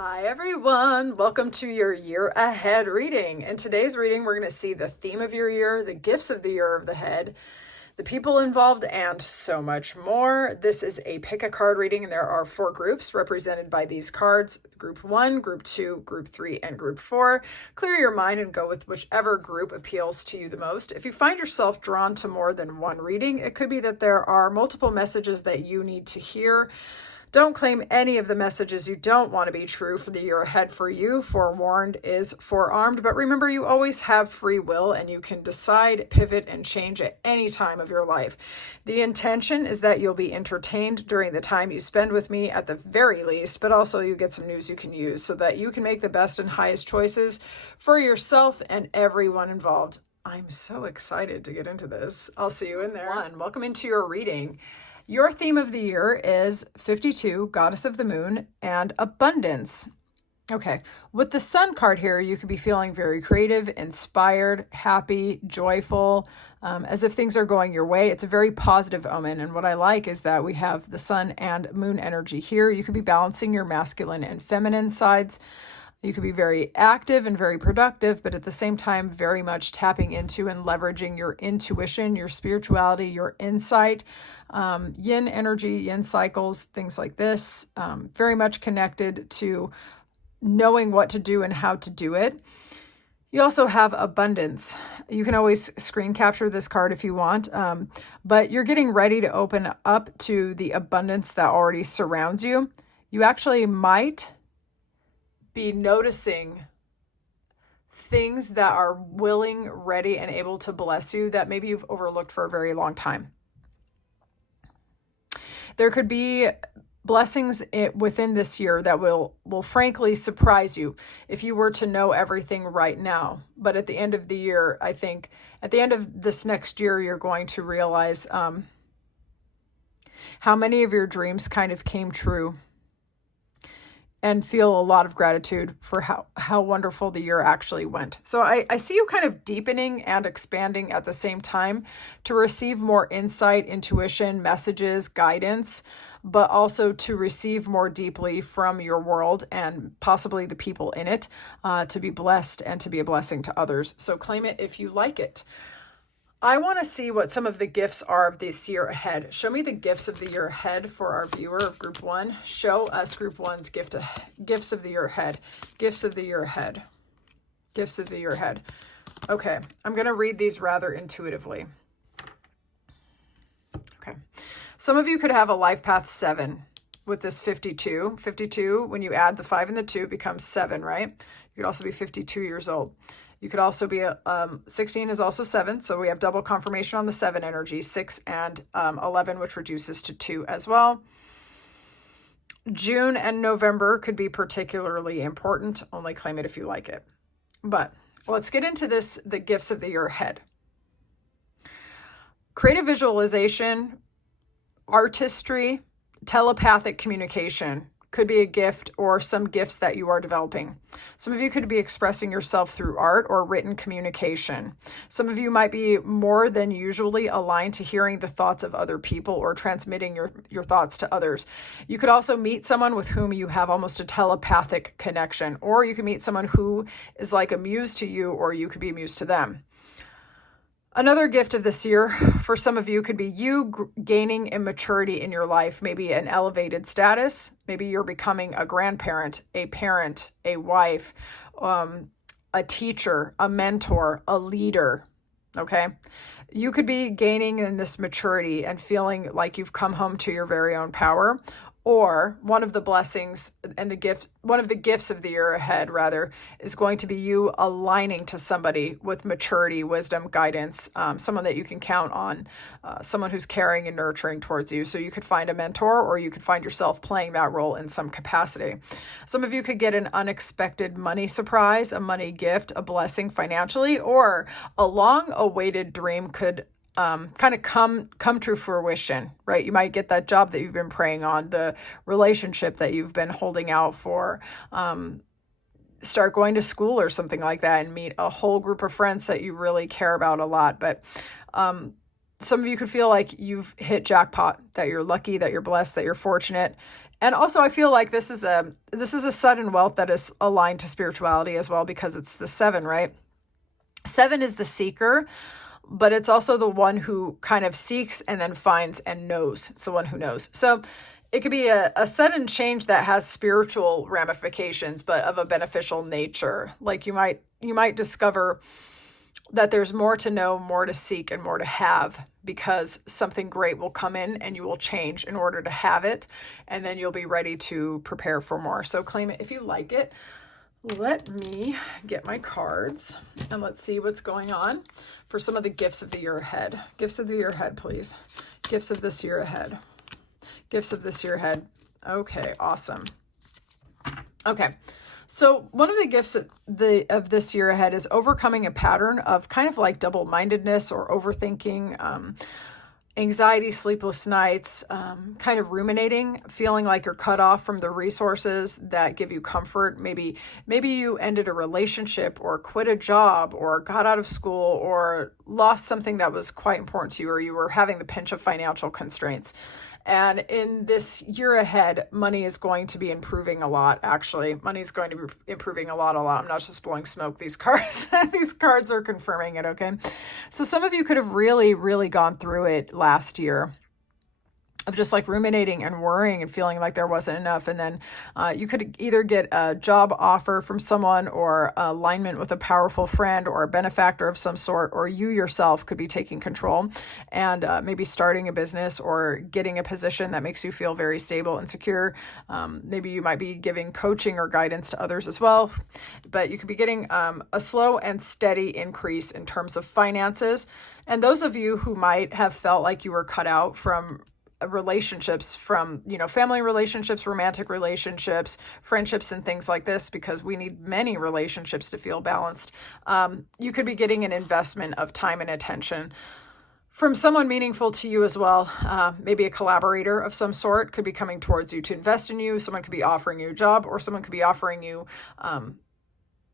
Hi everyone, welcome to your year ahead reading. In today's reading, we're going to see the theme of your year, the gifts of the year of the head, the people involved, and so much more. This is a pick a card reading, and there are 4 groups represented by these cards: Group 1, Group 2, Group 3, and Group 4. Clear your mind and go with whichever group appeals to you the most. If you find yourself drawn to more than one reading, it could be that there are multiple messages that you need to hear. Don't claim any of the messages you don't want to be true for the year ahead for you. Forewarned is forearmed, but remember, you always have free will and you can decide, pivot, and change at any time of your life. The intention is that you'll be entertained during the time you spend with me at the very least, but also you get some news you can use so that you can make the best and highest choices for yourself and everyone involved. I'm so excited to get into this. I'll see you in there. Welcome into your reading. Your theme of the year is 52, Goddess of the Moon, and abundance. Okay, with the Sun card here, you could be feeling very creative, inspired, happy, joyful, as if things are going your way. It's a very positive omen, and what I like is that we have the Sun and Moon energy here. You could be balancing your masculine and feminine sides. You could be very active and very productive, but at the same time, very much tapping into and leveraging your intuition, your spirituality, your insight, yin energy, yin cycles, things like this. Very much connected to knowing what to do and how to do it. You also have abundance. You can always screen capture this card if you want, but you're getting ready to open up to the abundance that already surrounds you. You actually might be noticing things that are willing, ready, and able to bless you that maybe you've overlooked for a very long time. There could be blessings within this year that will frankly surprise you if you were to know everything right now. But at the end of the year, I think at the end of this next year, you're going to realize how many of your dreams kind of came true, and feel a lot of gratitude for how wonderful the year actually went. So I see you kind of deepening and expanding at the same time to receive more insight, intuition, messages, guidance, but also to receive more deeply from your world and possibly the people in it, to be blessed and to be a blessing to others. So claim it if you like it. I want to see what some of the gifts are of this year ahead. Show me the gifts of the year ahead for our viewer of Group 1. Show us Group 1's gifts of the year ahead. Gifts of the year ahead. Gifts of the year ahead. Okay, I'm going to read these rather intuitively. Okay. Some of you could have a life path 7 with this 52. 52, when you add the 5 and the 2, becomes 7, right? You could also be 52 years old. You could also be 16 is also 7, so we have double confirmation on the 7 energy, 6 and 11, which reduces to 2 as well. June and November could be particularly important. Only claim it if you like it. But let's get into the gifts of the year ahead. Creative visualization, artistry, telepathic communication could be a gift, or some gifts that you are developing. Some of you could be expressing yourself through art or written communication. Some of you might be more than usually aligned to hearing the thoughts of other people or transmitting your thoughts to others. You could also meet someone with whom you have almost a telepathic connection, or you could meet someone who is like a muse to you, or you could be a muse to them. Another gift of this year for some of you could be you gaining in maturity in your life, maybe an elevated status. Maybe you're becoming a grandparent, a parent, a wife, a teacher, a mentor, a leader, okay? You could be gaining in this maturity and feeling like you've come home to your very own power. Or one of the blessings and one of the gifts of the year ahead, rather, is going to be you aligning to somebody with maturity, wisdom, guidance, someone that you can count on, someone who's caring and nurturing towards you. So you could find a mentor, or you could find yourself playing that role in some capacity. Some of you could get an unexpected money surprise, a money gift, a blessing financially, or a long-awaited dream could kind of come to fruition, right? You might get that job that you've been praying on, the relationship that you've been holding out for, start going to school or something like that and meet a whole group of friends that you really care about a lot. But Some of you could feel like you've hit jackpot, that you're lucky, that you're blessed, that you're fortunate. And also I feel like this is a sudden wealth that is aligned to spirituality as well, because it's the 7, right? 7 is the seeker, but it's also the one who kind of seeks and then finds and knows. It's the one who knows. So it could be a sudden change that has spiritual ramifications, but of a beneficial nature. Like you might discover that there's more to know, more to seek, and more to have, because something great will come in and you will change in order to have it. And then you'll be ready to prepare for more. So claim it if you like it. Let me get my cards and let's see what's going on for some of the gifts of the year ahead. Gifts of the year ahead, please. Gifts of this year ahead. Gifts of this year ahead. Okay, awesome. Okay. So one of the gifts of this year ahead is overcoming a pattern of kind of like double-mindedness or overthinking, anxiety, sleepless nights, kind of ruminating, feeling like you're cut off from the resources that give you comfort. Maybe you ended a relationship or quit a job or got out of school or lost something that was quite important to you, or you were having the pinch of financial constraints. And in this year ahead, money is going to be improving a lot, actually. Money is going to be improving a lot. I'm not just blowing smoke. These cards, these cards are confirming it, okay? So some of you could have really, really gone through it last year of just like ruminating and worrying and feeling like there wasn't enough. And then you could either get a job offer from someone, or alignment with a powerful friend or a benefactor of some sort, or you yourself could be taking control and maybe starting a business or getting a position that makes you feel very stable and secure. Maybe you might be giving coaching or guidance to others as well, but you could be getting a slow and steady increase in terms of finances. And those of you who might have felt like you were cut out from relationships, from, family relationships, romantic relationships, friendships, and things like this, because we need many relationships to feel balanced. You could be getting an investment of time and attention from someone meaningful to you as well. Maybe a collaborator of some sort could be coming towards you to invest in you. Someone could be offering you a job, or someone could be offering you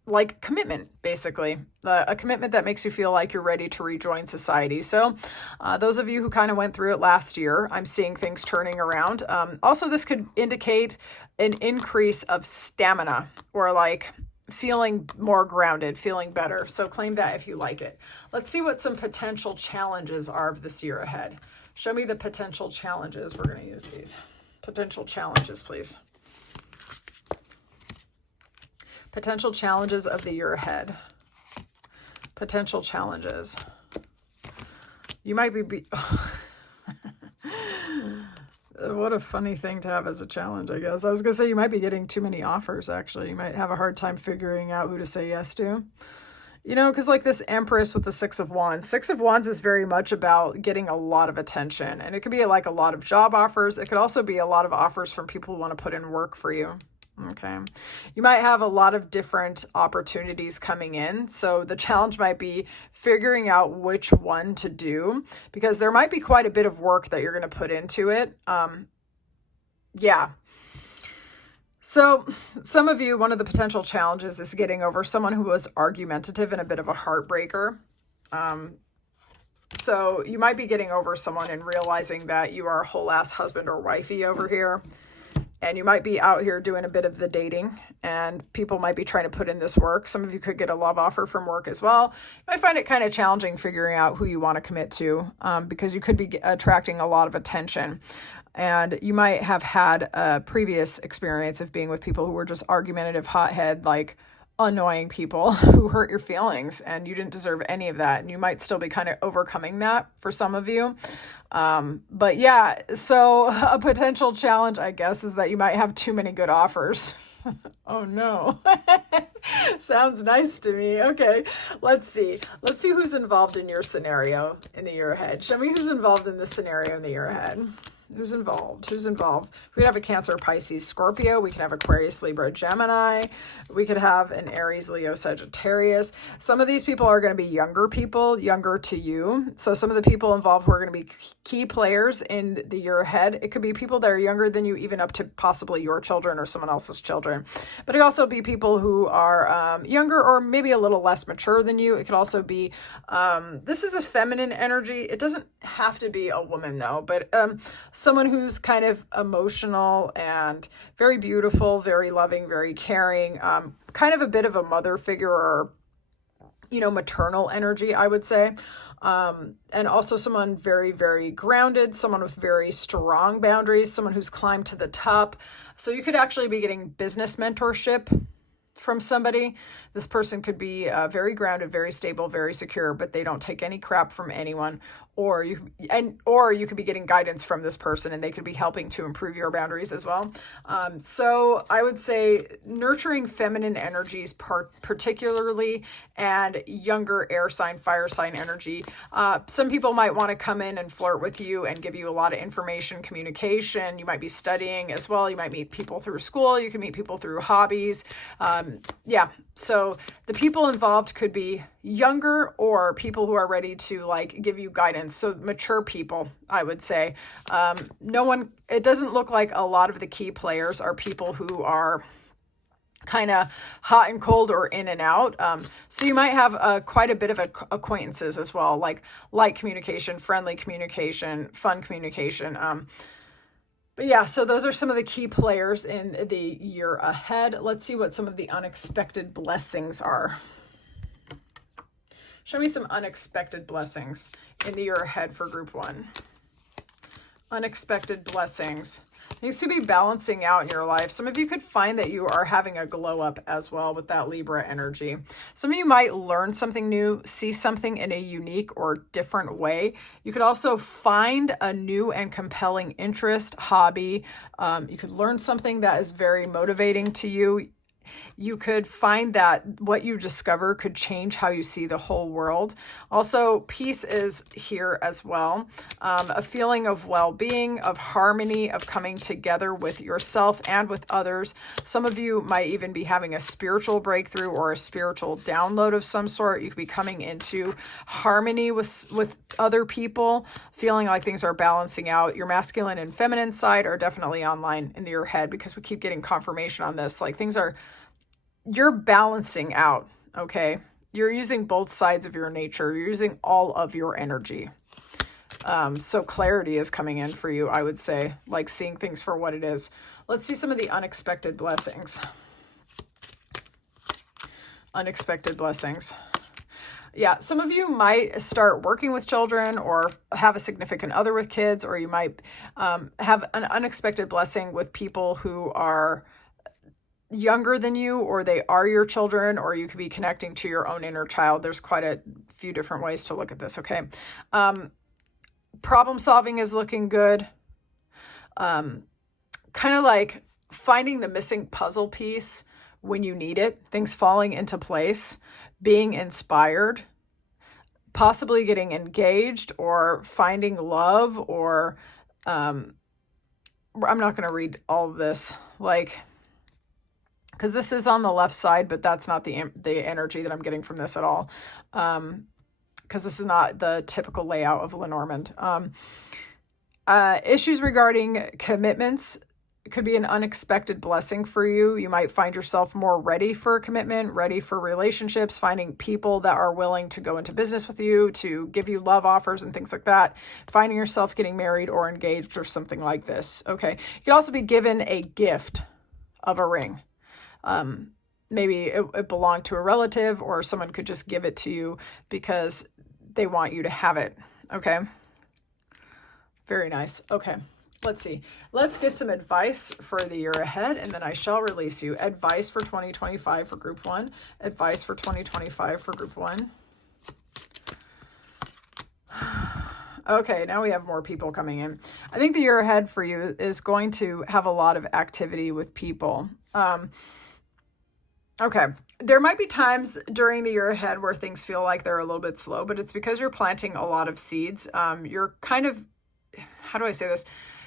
like commitment, basically, a commitment that makes you feel like you're ready to rejoin society. So those of you who kind of went through it last year, I'm seeing things turning around. Also, this could indicate an increase of stamina, or like feeling more grounded, feeling better. So claim that if you like it. Let's see what some potential challenges are of this year ahead. Show me the potential challenges. We're going to use these potential challenges, please. Potential challenges of the year ahead. Potential challenges. You might be what a funny thing to have as a challenge, I guess. I was going to say you might be getting too many offers, actually. You might have a hard time figuring out who to say yes to. Because like this Empress with the 6 of Wands. 6 of Wands is very much about getting a lot of attention. And it could be like a lot of job offers. It could also be a lot of offers from people who want to put in work for you. Okay. You might have a lot of different opportunities coming in. So the challenge might be figuring out which one to do, because there might be quite a bit of work that you're going to put into it. Yeah. So some of you, one of the potential challenges is getting over someone who was argumentative and a bit of a heartbreaker. So you might be getting over someone and realizing that you are a whole ass husband or wifey over here. And you might be out here doing a bit of the dating, and people might be trying to put in this work. Some of you could get a love offer from work as well. You might find it kind of challenging figuring out who you want to commit to, because you could be attracting a lot of attention. And you might have had a previous experience of being with people who were just argumentative, hothead, like annoying people who hurt your feelings, and you didn't deserve any of that. And you might still be kind of overcoming that for some of you. But yeah, so a potential challenge, I guess, is that you might have too many good offers. Oh no. Sounds nice to me. Okay, let's see. Let's see who's involved in your scenario in the year ahead. Show me who's involved in this scenario in the year ahead. Who's involved? Who's involved? We could have a Cancer, Pisces, Scorpio. We could have Aquarius, Libra, Gemini. We could have an Aries, Leo, Sagittarius. Some of these people are going to be younger people, younger to you. So some of the people involved who are going to be key players in the year ahead. It could be people that are younger than you, even up to possibly your children or someone else's children. But it could also be people who are younger or maybe a little less mature than you. It could also be, this is a feminine energy. It doesn't have to be a woman though, but someone who's kind of emotional and very beautiful, very loving, very caring, kind of a bit of a mother figure or, you know, maternal energy, I would say. And also someone very, very grounded, someone with very strong boundaries, someone who's climbed to the top. So you could actually be getting business mentorship from somebody. This person could be very grounded, very stable, very secure, but they don't take any crap from anyone. Or you could be getting guidance from this person and they could be helping to improve your boundaries as well. So I would say nurturing feminine energies particularly, and younger air sign, fire sign energy. Some people might want to come in and flirt with you and give you a lot of information, communication. You might be studying as well. You might meet people through school. You can meet people through hobbies. Yeah. So the people involved could be younger or people who are ready to like give you guidance. So mature people, I would say. It doesn't look like a lot of the key players are people who are kind of hot and cold or in and out. So you might have quite a bit of acquaintances as well, like light communication, friendly communication, fun communication. But yeah, so those are some of the key players in the year ahead. Let's see what some of the unexpected blessings are. Show me some unexpected blessings in the year ahead for group 1. Unexpected blessings. Things to be balancing out in your life. Some of you could find that you are having a glow up as well with that Libra energy. Some of you might learn something new, see something in a unique or different way. You could also find a new and compelling interest, hobby. You could learn something that is very motivating to you. You could find that what you discover could change how you see the whole world. Also, peace is here as well. A feeling of well-being, of harmony, of coming together with yourself and with others. Some of you might even be having a spiritual breakthrough or a spiritual download of some sort. You could be coming into harmony with other people, feeling like things are balancing out. Your masculine and feminine side are definitely online in your head because we keep getting confirmation on this. Like you're balancing out, okay? You're using both sides of your nature. You're using all of your energy. So clarity is coming in for you, I would say, like seeing things for what it is. Let's see some of the unexpected blessings. Unexpected blessings. Yeah, some of you might start working with children or have a significant other with kids, or you might have an unexpected blessing with people who are younger than you, or they are your children, or you could be connecting to your own inner child. There's quite a few different ways to look at this, okay? Problem solving is looking good. Kind of like finding the missing puzzle piece when you need it, things falling into place, being inspired, possibly getting engaged or finding love, or I'm not going to read all of this, like, because this is on the left side, but that's not the energy that I'm getting from this at all, because this is not the typical layout of Lenormand. Issues regarding commitments could be an unexpected blessing for you. You might find yourself more ready for a commitment, ready for relationships, finding people that are willing to go into business with you, to give you love offers and things like that, finding yourself getting married or engaged or something like this, okay? You could also be given a gift of a ring. Maybe it belonged to a relative, or someone could just give it to you because they want you to have it. Okay. Very nice. Okay. Let's see. Let's get some advice for the year ahead, and then I shall release you. Advice for 2025 for group 1. Advice for 2025 for group 1. Okay, now we have more people coming in. I think the year ahead for you is going to have a lot of activity with people. Okay, there might be times during the year ahead where things feel like they're a little bit slow, but it's because you're planting a lot of seeds. You're kind of, how do I say this?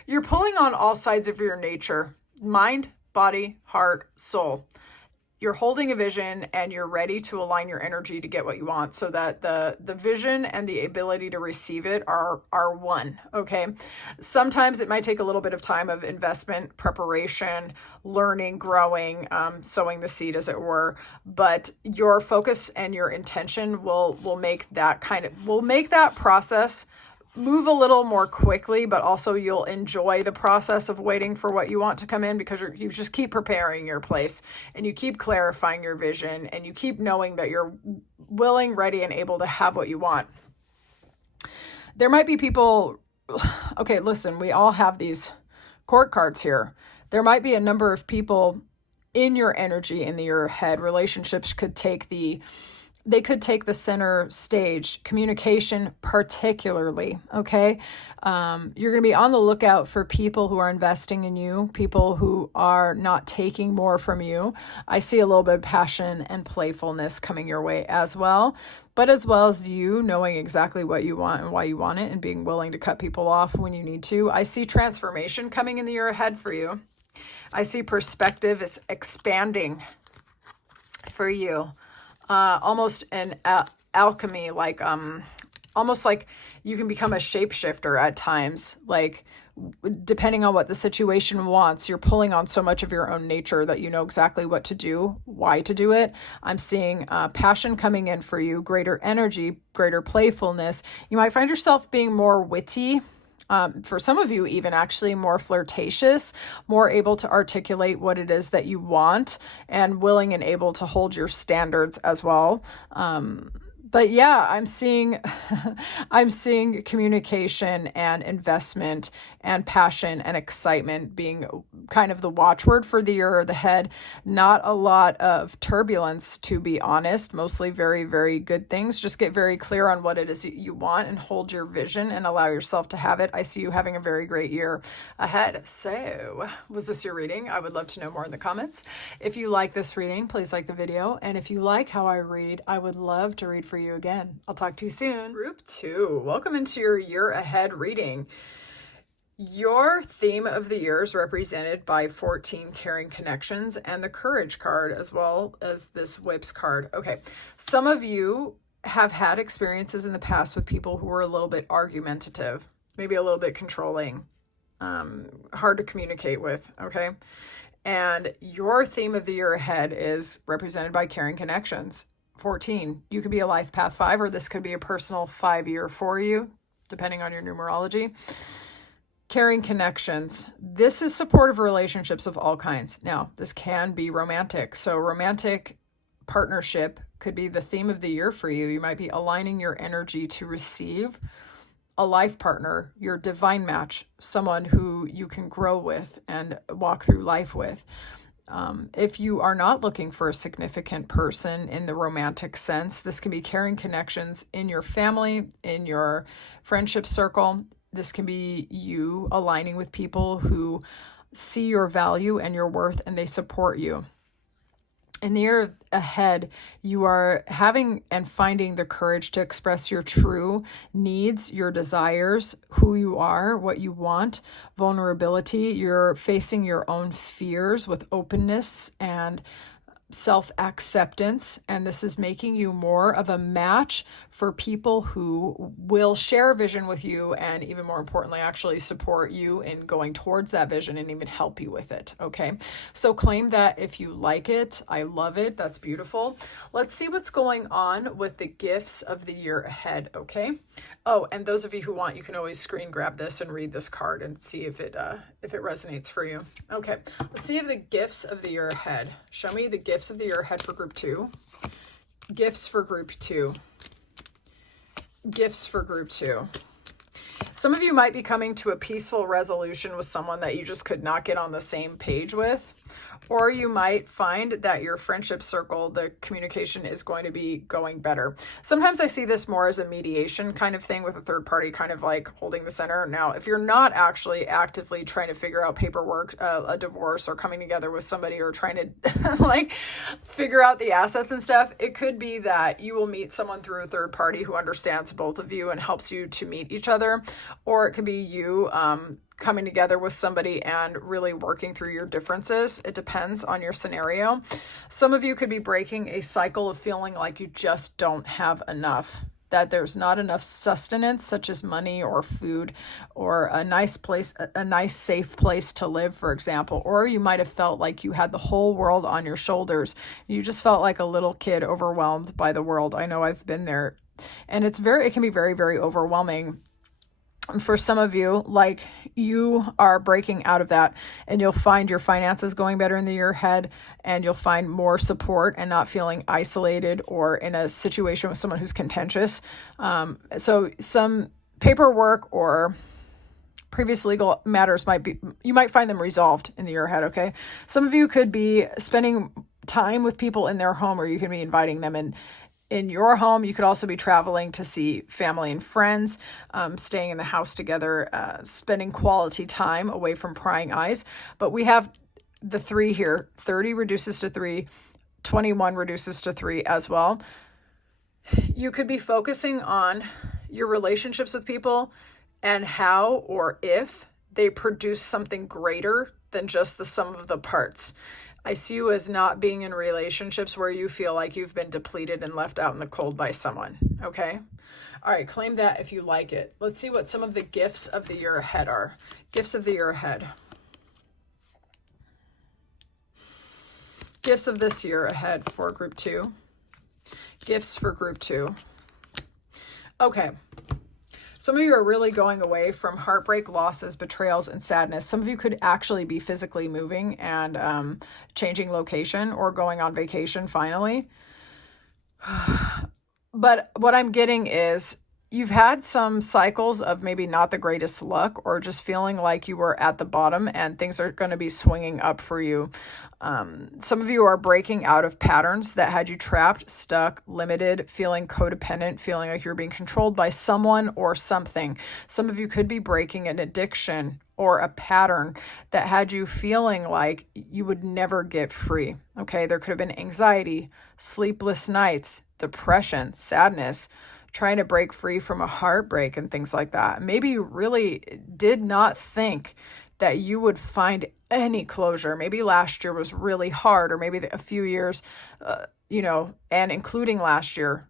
You're pulling on all sides of your nature, mind, body, heart, soul. You're holding a vision and you're ready to align your energy to get what you want, so that the vision and the ability to receive it are one, okay? Sometimes it might take a little bit of time of investment, preparation, learning, growing, sowing the seed, as it were, but your focus and your intention will make that process move a little more quickly, but also you'll enjoy the process of waiting for what you want to come in, because you just keep preparing your place and you keep clarifying your vision and you keep knowing that you're willing, ready, and able to have what you want. There might be people, okay, listen, we all have these court cards here. There might be a number of people in your energy in your head. Relationships could take the center stage, communication particularly, okay? You're going to be on the lookout for people who are investing in you, people who are not taking more from you. I see a little bit of passion and playfulness coming your way as well, but as well as you knowing exactly what you want and why you want it and being willing to cut people off when you need to. I see transformation coming in the year ahead for you. I see perspective is expanding for you. Almost an alchemy, like almost like you can become a shapeshifter at times, like depending on what the situation wants. You're pulling on so much of your own nature that you know exactly what to do, why to do it. I'm seeing passion coming in for you, greater energy, greater playfulness. You might find yourself being more witty. For some of you, even actually more flirtatious, more able to articulate what it is that you want, and willing and able to hold your standards as well. But yeah, I'm seeing communication and investment and passion and excitement being kind of the watchword for the year ahead. Not a lot of turbulence, to be honest, mostly very, very good things. Just get very clear on what it is you want and hold your vision and allow yourself to have it. I see you having a very great year ahead. So, was this your reading? I would love to know more in the comments. If you like this reading, please like the video. And if you like how I read, I would love to read for you again. I'll talk to you soon. Group 2, welcome into your year ahead reading. Your theme of the year is represented by 14 caring connections and the courage card, as well as this whips card. Okay, some of you have had experiences in the past with people who were a little bit argumentative, maybe a little bit controlling, hard to communicate with, okay? And your theme of the year ahead is represented by caring connections. 14. You could be a life path 5, or this could be a personal 5-year for you, depending on your numerology. Caring connections. This is supportive relationships of all kinds. Now, this can be romantic. So romantic partnership could be the theme of the year for you. You might be aligning your energy to receive a life partner, your divine match, someone who you can grow with and walk through life with. If you are not looking for a significant person in the romantic sense, this can be caring connections in your family, in your friendship circle. This can be you aligning with people who see your value and your worth and they support you. In the year ahead, you are having and finding the courage to express your true needs, your desires, who you are, what you want, vulnerability. You're facing your own fears with openness and self-acceptance, and this is making you more of a match for people who will share a vision with you and, even more importantly, actually support you in going towards that vision and even help you with it. Okay, so claim that if you like it. I love it. That's beautiful. Let's see what's going on with the gifts of the year ahead. Okay. Oh, and those of you who want, you can always screen grab this and read this card and see if it resonates for you. Okay, let's see if the gifts of the year ahead. Show me the gifts of the year ahead for group 2. Gifts for group 2. Gifts for group 2. Some of you might be coming to a peaceful resolution with someone that you just could not get on the same page with. Or you might find that your friendship circle, the communication is going to be going better. Sometimes I see this more as a mediation kind of thing with a third party kind of like holding the center. Now, if you're not actually actively trying to figure out paperwork, a divorce, or coming together with somebody, or trying to like figure out the assets and stuff, it could be that you will meet someone through a third party who understands both of you and helps you to meet each other. Or it could be you coming together with somebody and really working through your differences. It depends on your scenario. Some of you could be breaking a cycle of feeling like you just don't have enough, that there's not enough sustenance, such as money or food or a nice place, a nice safe place to live, for example. Or you might have felt like you had the whole world on your shoulders. You just felt like a little kid overwhelmed by the world. I know I've been there. And it can be very, very overwhelming. For some of you, like, you are breaking out of that, and you'll find your finances going better in the year ahead, and you'll find more support and not feeling isolated or in a situation with someone who's contentious. So some paperwork or previous legal matters you might find them resolved in the year ahead. Okay. Some of you could be spending time with people in their home, or you can be inviting them in your home. You could also be traveling to see family and friends, staying in the house together, spending quality time away from prying eyes. But we have the 3 here. 30 reduces to 3, 21 reduces to 3 as well. You could be focusing on your relationships with people and how or if they produce something greater than just the sum of the parts. I see you as not being in relationships where you feel like you've been depleted and left out in the cold by someone. Okay. All right. Claim that if you like it. Let's see what some of the gifts of the year ahead are. Gifts of the year ahead. Gifts of this year ahead for group 2. Gifts for group 2. Okay. Some of you are really going away from heartbreak, losses, betrayals, and sadness. Some of you could actually be physically moving and changing location or going on vacation finally. But what I'm getting is you've had some cycles of maybe not the greatest luck, or just feeling like you were at the bottom and things are going to be swinging up for you. Some of you are breaking out of patterns that had you trapped, stuck, limited, feeling codependent, feeling like you're being controlled by someone or something. Some of you could be breaking an addiction or a pattern that had you feeling like you would never get free. Okay, there could have been anxiety, sleepless nights, depression, sadness, trying to break free from a heartbreak and things like that. Maybe you really did not think that you would find any closure. Maybe last year was really hard, or maybe a few years, and including last year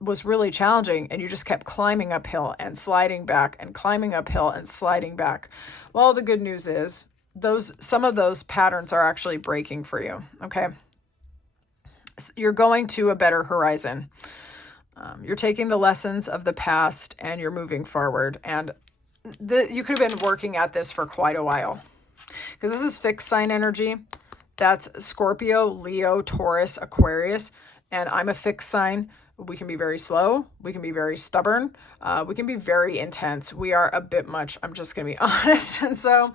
was really challenging, and you just kept climbing uphill and sliding back and climbing uphill and sliding back. Well, the good news is some of those patterns are actually breaking for you. Okay. You're going to a better horizon. You're taking the lessons of the past and you're moving forward. And you could have been working at this for quite a while, because this is fixed sign energy. That's Scorpio, Leo, Taurus, Aquarius, and I'm a fixed sign. We can be very slow. We can be very stubborn. We can be very intense. We are a bit much. I'm just going to be honest. And so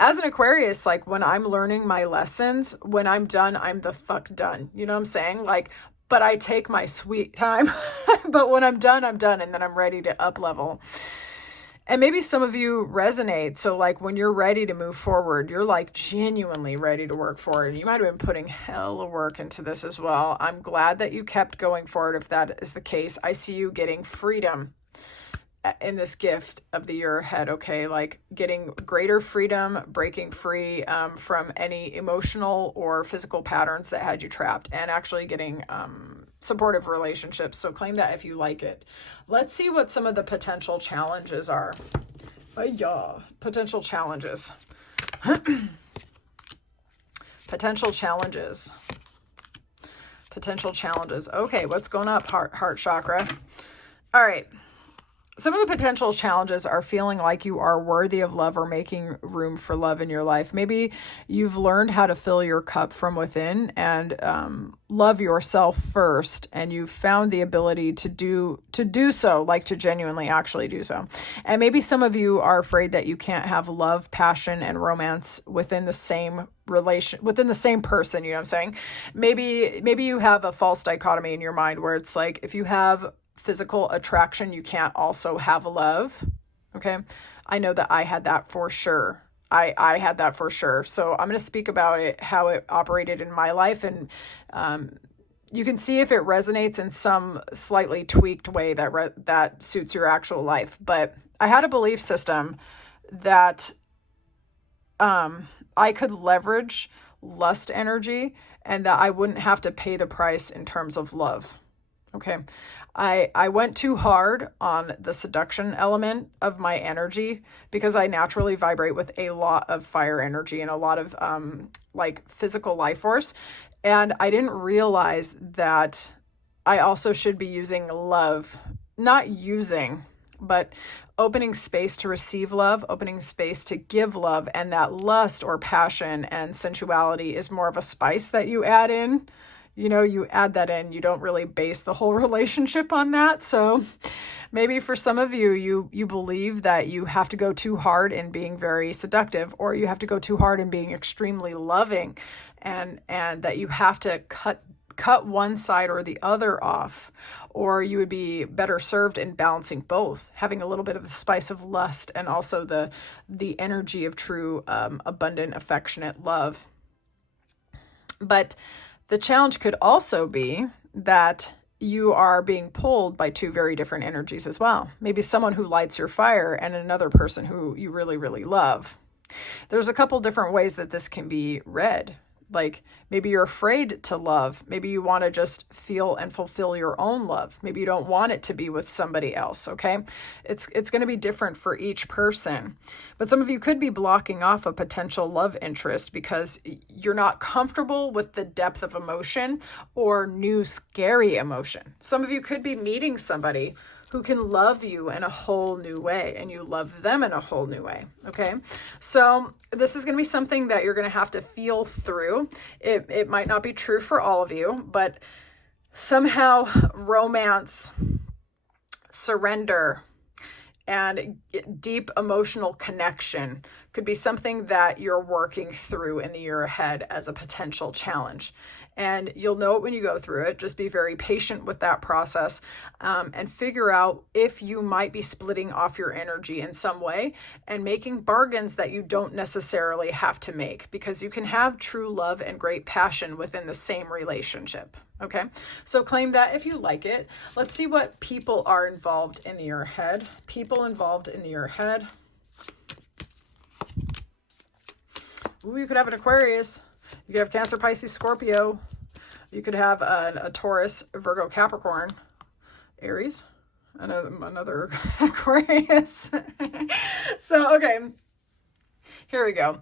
as an Aquarius, like, when I'm learning my lessons, when I'm done, I'm the fuck done. You know what I'm saying? Like, but I take my sweet time. But when I'm done, and then I'm ready to up level. And maybe some of you resonate. So like, when you're ready to move forward, you're like genuinely ready to work forward. And you might have been putting hell of work into this as well. I'm glad that you kept going forward if that is the case. I see you getting freedom in this gift of the year ahead. Okay. Like, getting greater freedom, breaking free from any emotional or physical patterns that had you trapped, and actually getting supportive relationships. So claim that if you like it. Let's see what some of the potential challenges are. Potential challenges. Potential challenges. Potential challenges. Okay, what's going up, heart chakra? All right. Some of the potential challenges are feeling like you are worthy of love or making room for love in your life. Maybe you've learned how to fill your cup from within and love yourself first, and you've found the ability to do so, like to genuinely actually do so. And maybe some of you are afraid that you can't have love, passion, and romance within the same within the same person. You know what I'm saying? Maybe you have a false dichotomy in your mind where it's like, if you have physical attraction, you can't also have love. Okay. I know that I had that for sure. I had that for sure. So I'm going to speak about it, how it operated in my life. And you can see if it resonates in some slightly tweaked way that suits your actual life. But I had a belief system that I could leverage lust energy and that I wouldn't have to pay the price in terms of love. Okay. I went too hard on the seduction element of my energy because I naturally vibrate with a lot of fire energy and a lot of like physical life force. And I didn't realize that I also should be using love, not using, but opening space to receive love, opening space to give love. And that lust or passion and sensuality is more of a spice that you add in. You know, you add that in, you don't really base the whole relationship on that. So maybe for some of you, you believe that you have to go too hard in being very seductive, or you have to go too hard in being extremely loving, and that you have to cut one side or the other off, or you would be better served in balancing both, having a little bit of the spice of lust and also the energy of true, abundant, affectionate love. But the challenge could also be that you are being pulled by two very different energies as well. Maybe someone who lights your fire and another person who you really, really love. There's a couple different ways that this can be read. Like maybe you're afraid to love. Maybe you want to just feel and fulfill your own love. Maybe you don't want it to be with somebody else, okay? It's going to be different for each person. But some of you could be blocking off a potential love interest because you're not comfortable with the depth of emotion or new scary emotion. Some of you could be meeting somebody who can love you in a whole new way and you love them in a whole new way, okay? So this is going to be something that you're going to have to feel through. It might not be true for all of you, but somehow romance, surrender, and deep emotional connection could be something that you're working through in the year ahead as a potential challenge. And you'll know it when you go through it. Just be very patient with that process, and figure out if you might be splitting off your energy in some way and making bargains that you don't necessarily have to make, because you can have true love and great passion within the same relationship. Okay, so claim that if you like it. Let's see what people are involved in the year ahead. People involved in the year ahead. Ooh, you could have an Aquarius. You could have Cancer, Pisces, Scorpio. You could have a Taurus, Virgo, Capricorn, Aries, another Aquarius. So, okay, here we go.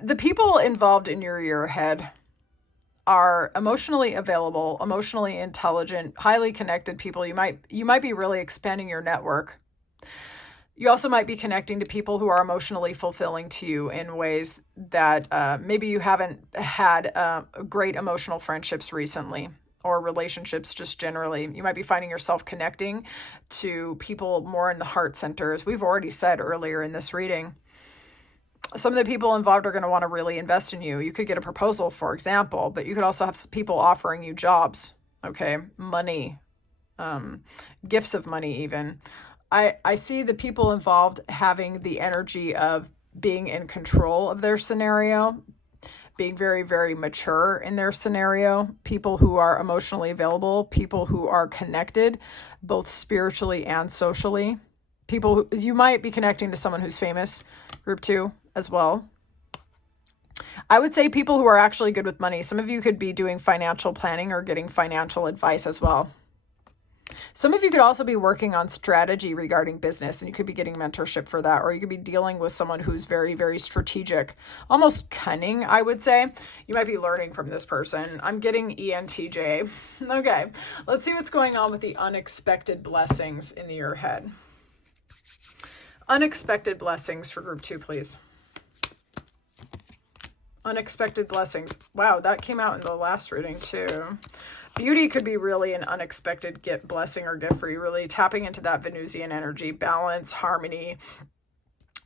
The people involved in your year ahead are emotionally available, emotionally intelligent, highly connected people. You might be really expanding your network. You also might be connecting to people who are emotionally fulfilling to you in ways that maybe you haven't had great emotional friendships recently, or relationships just generally. You might be finding yourself connecting to people more in the heart center, as we've already said earlier in this reading. Some of the people involved are going to want to really invest in you. You could get a proposal, for example, but you could also have people offering you jobs, okay, money, gifts of money even. I see the people involved having the energy of being in control of their scenario, being very, very mature in their scenario, people who are emotionally available, people who are connected, both spiritually and socially. People who, you might be connecting to someone who's famous, group 2 as well. I would say people who are actually good with money. Some of you could be doing financial planning or getting financial advice as well. Some of you could also be working on strategy regarding business, and you could be getting mentorship for that, or you could be dealing with someone who's very, very strategic, almost cunning, I would say. You might be learning from this person. I'm getting ENTJ. Okay, let's see what's going on with the unexpected blessings in the year ahead. Unexpected blessings for group 2, please. Unexpected blessings. Wow, that came out in the last reading too. Beauty could be really an unexpected blessing or gift for you, really tapping into that Venusian energy, balance, harmony,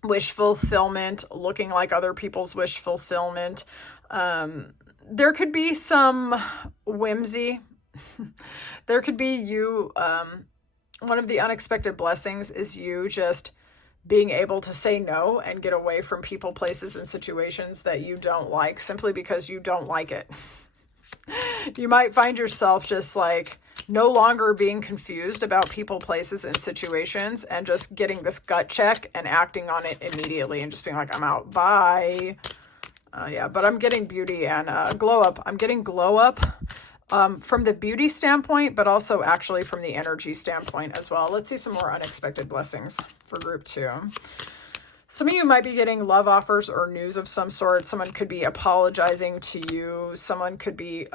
wish fulfillment, looking like other people's wish fulfillment. There could be some whimsy. There could be you, one of the unexpected blessings is you just being able to say no and get away from people, places, and situations that you don't like simply because you don't like it. You might find yourself just like no longer being confused about people, places, and situations, and just getting this gut check and acting on it immediately and just being like, I'm out, bye. Yeah, but I'm getting beauty and glow up. I'm getting glow up from the beauty standpoint, but also actually from the energy standpoint as well. Let's see some more unexpected blessings for group 2. Some of you might be getting love offers or news of some sort. Someone could be apologizing to you. Someone could be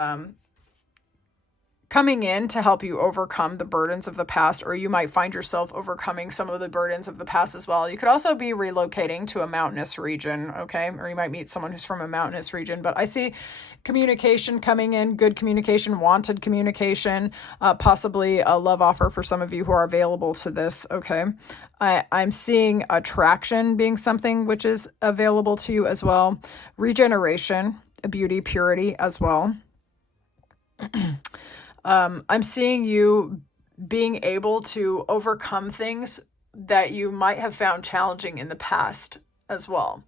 coming in to help you overcome the burdens of the past, or you might find yourself overcoming some of the burdens of the past as well. You could also be relocating to a mountainous region, okay? Or you might meet someone who's from a mountainous region, but I see communication coming in, good communication, wanted communication, possibly a love offer for some of you who are available to this, okay? I'm seeing attraction being something which is available to you as well. Regeneration, beauty, purity as well. I'm seeing you being able to overcome things that you might have found challenging in the past as well.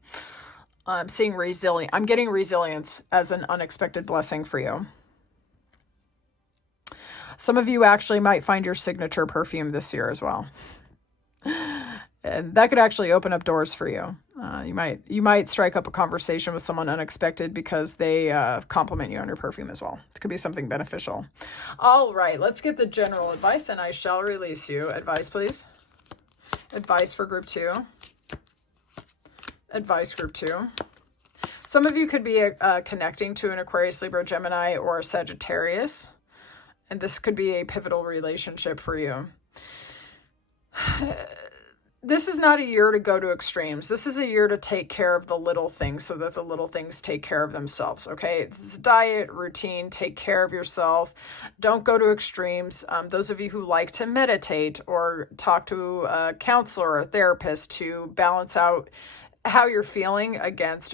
I'm seeing resilience. I'm getting resilience as an unexpected blessing for you. Some of you actually might find your signature perfume this year as well. And that could actually open up doors for you. You might strike up a conversation with someone unexpected because they compliment you on your perfume as well. It could be something beneficial. All right, let's get the general advice and I shall release you. Advice, please. Advice for group 2. Advice, group 2. Some of you could be connecting to an Aquarius, Libra, Gemini, or a Sagittarius. And this could be a pivotal relationship for you. This is not a year to go to extremes. This is a year to take care of the little things so that the little things take care of themselves, okay? This is diet, routine, take care of yourself. Don't go to extremes. Those of you who like to meditate or talk to a counselor or a therapist to balance out how you're feeling against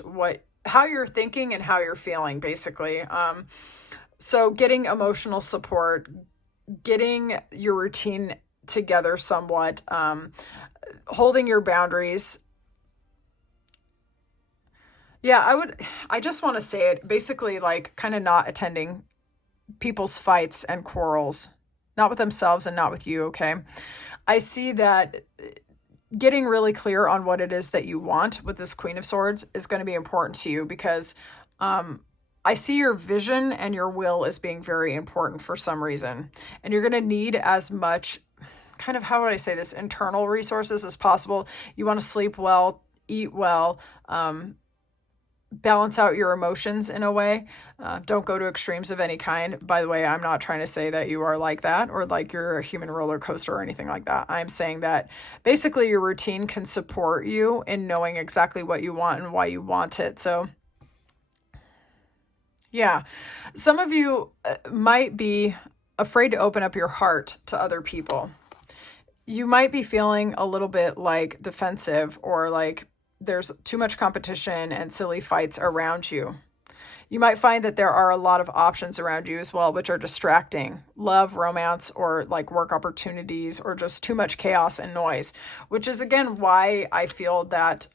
how you're thinking and how you're feeling, basically. So getting emotional support, getting your routine together somewhat, holding your boundaries. Yeah, I just want to say it basically, like, kind of not attending people's fights and quarrels, not with themselves and not with you, okay? I see that getting really clear on what it is that you want with this Queen of Swords is going to be important to you because I see your vision and your will as being very important for some reason. And you're going to need as much kind of, how would I say this, internal resources as possible. You want to sleep well, eat well, balance out your emotions in a way. Don't go to extremes of any kind. By the way, I'm not trying to say that you are like that or like you're a human roller coaster or anything like that. I'm saying that basically your routine can support you in knowing exactly what you want and why you want it. So yeah, some of you might be afraid to open up your heart to other people. You might be feeling a little bit like defensive or like there's too much competition and silly fights around you. You might find that there are a lot of options around you as well, which are distracting. Love, romance, or like work opportunities, or just too much chaos and noise, which is again why I feel that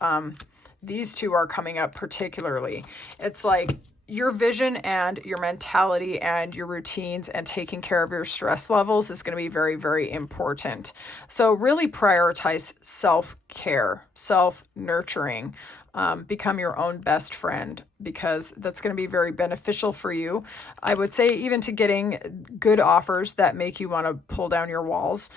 these two are coming up particularly. It's like your vision and your mentality and your routines and taking care of your stress levels is going to be very, very important. So really prioritize self-care, self-nurturing, become your own best friend, because that's going to be very beneficial for you. I would say even to getting good offers that make you want to pull down your walls.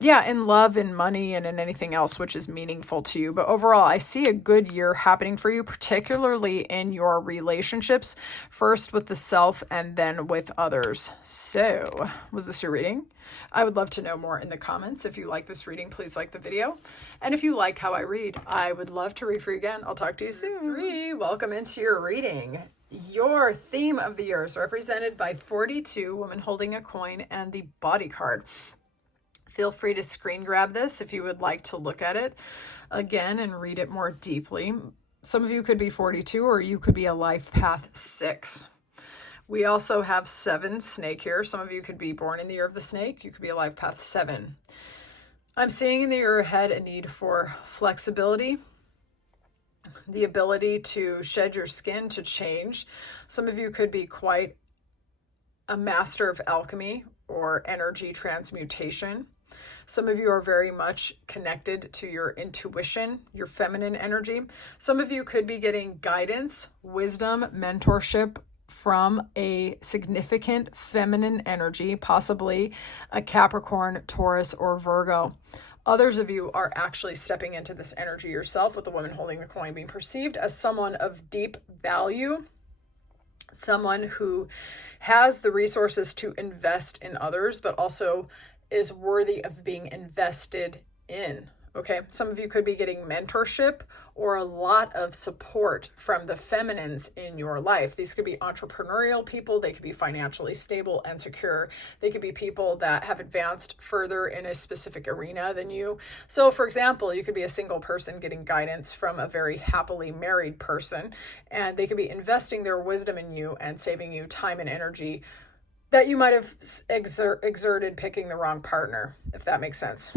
Yeah, in love, in money, and in anything else which is meaningful to you. But overall, I see a good year happening for you, particularly in your relationships, first with the self and then with others. So, was this your reading? I would love to know more in the comments. If you like this reading, please like the video. And if you like how I read, I would love to read for you again. I'll talk to you soon. 3, welcome into your reading. Your theme of the year is represented by 42, woman holding a coin, and the body card. Feel free to screen grab this if you would like to look at it again and read it more deeply. Some of you could be 42 or you could be a life path 6. We also have 7 snake here. Some of you could be born in the year of the snake. You could be a life path 7. I'm seeing in the year ahead a need for flexibility, the ability to shed your skin, to change. Some of you could be quite a master of alchemy or energy transmutation. Some of you are very much connected to your intuition, your feminine energy. Some of you could be getting guidance, wisdom, mentorship from a significant feminine energy, possibly a Capricorn, Taurus, or Virgo. Others of you are actually stepping into this energy yourself, with the woman holding the coin being perceived as someone of deep value, someone who has the resources to invest in others, but also is worthy of being invested in. Okay, some of you could be getting mentorship or a lot of support from the feminines in your life. These could be entrepreneurial people. They could be financially stable and secure. They could be people that have advanced further in a specific arena than you. So, for example, you could be a single person getting guidance from a very happily married person, and they could be investing their wisdom in you and saving you time and energy that you might have exerted picking the wrong partner, if that makes sense.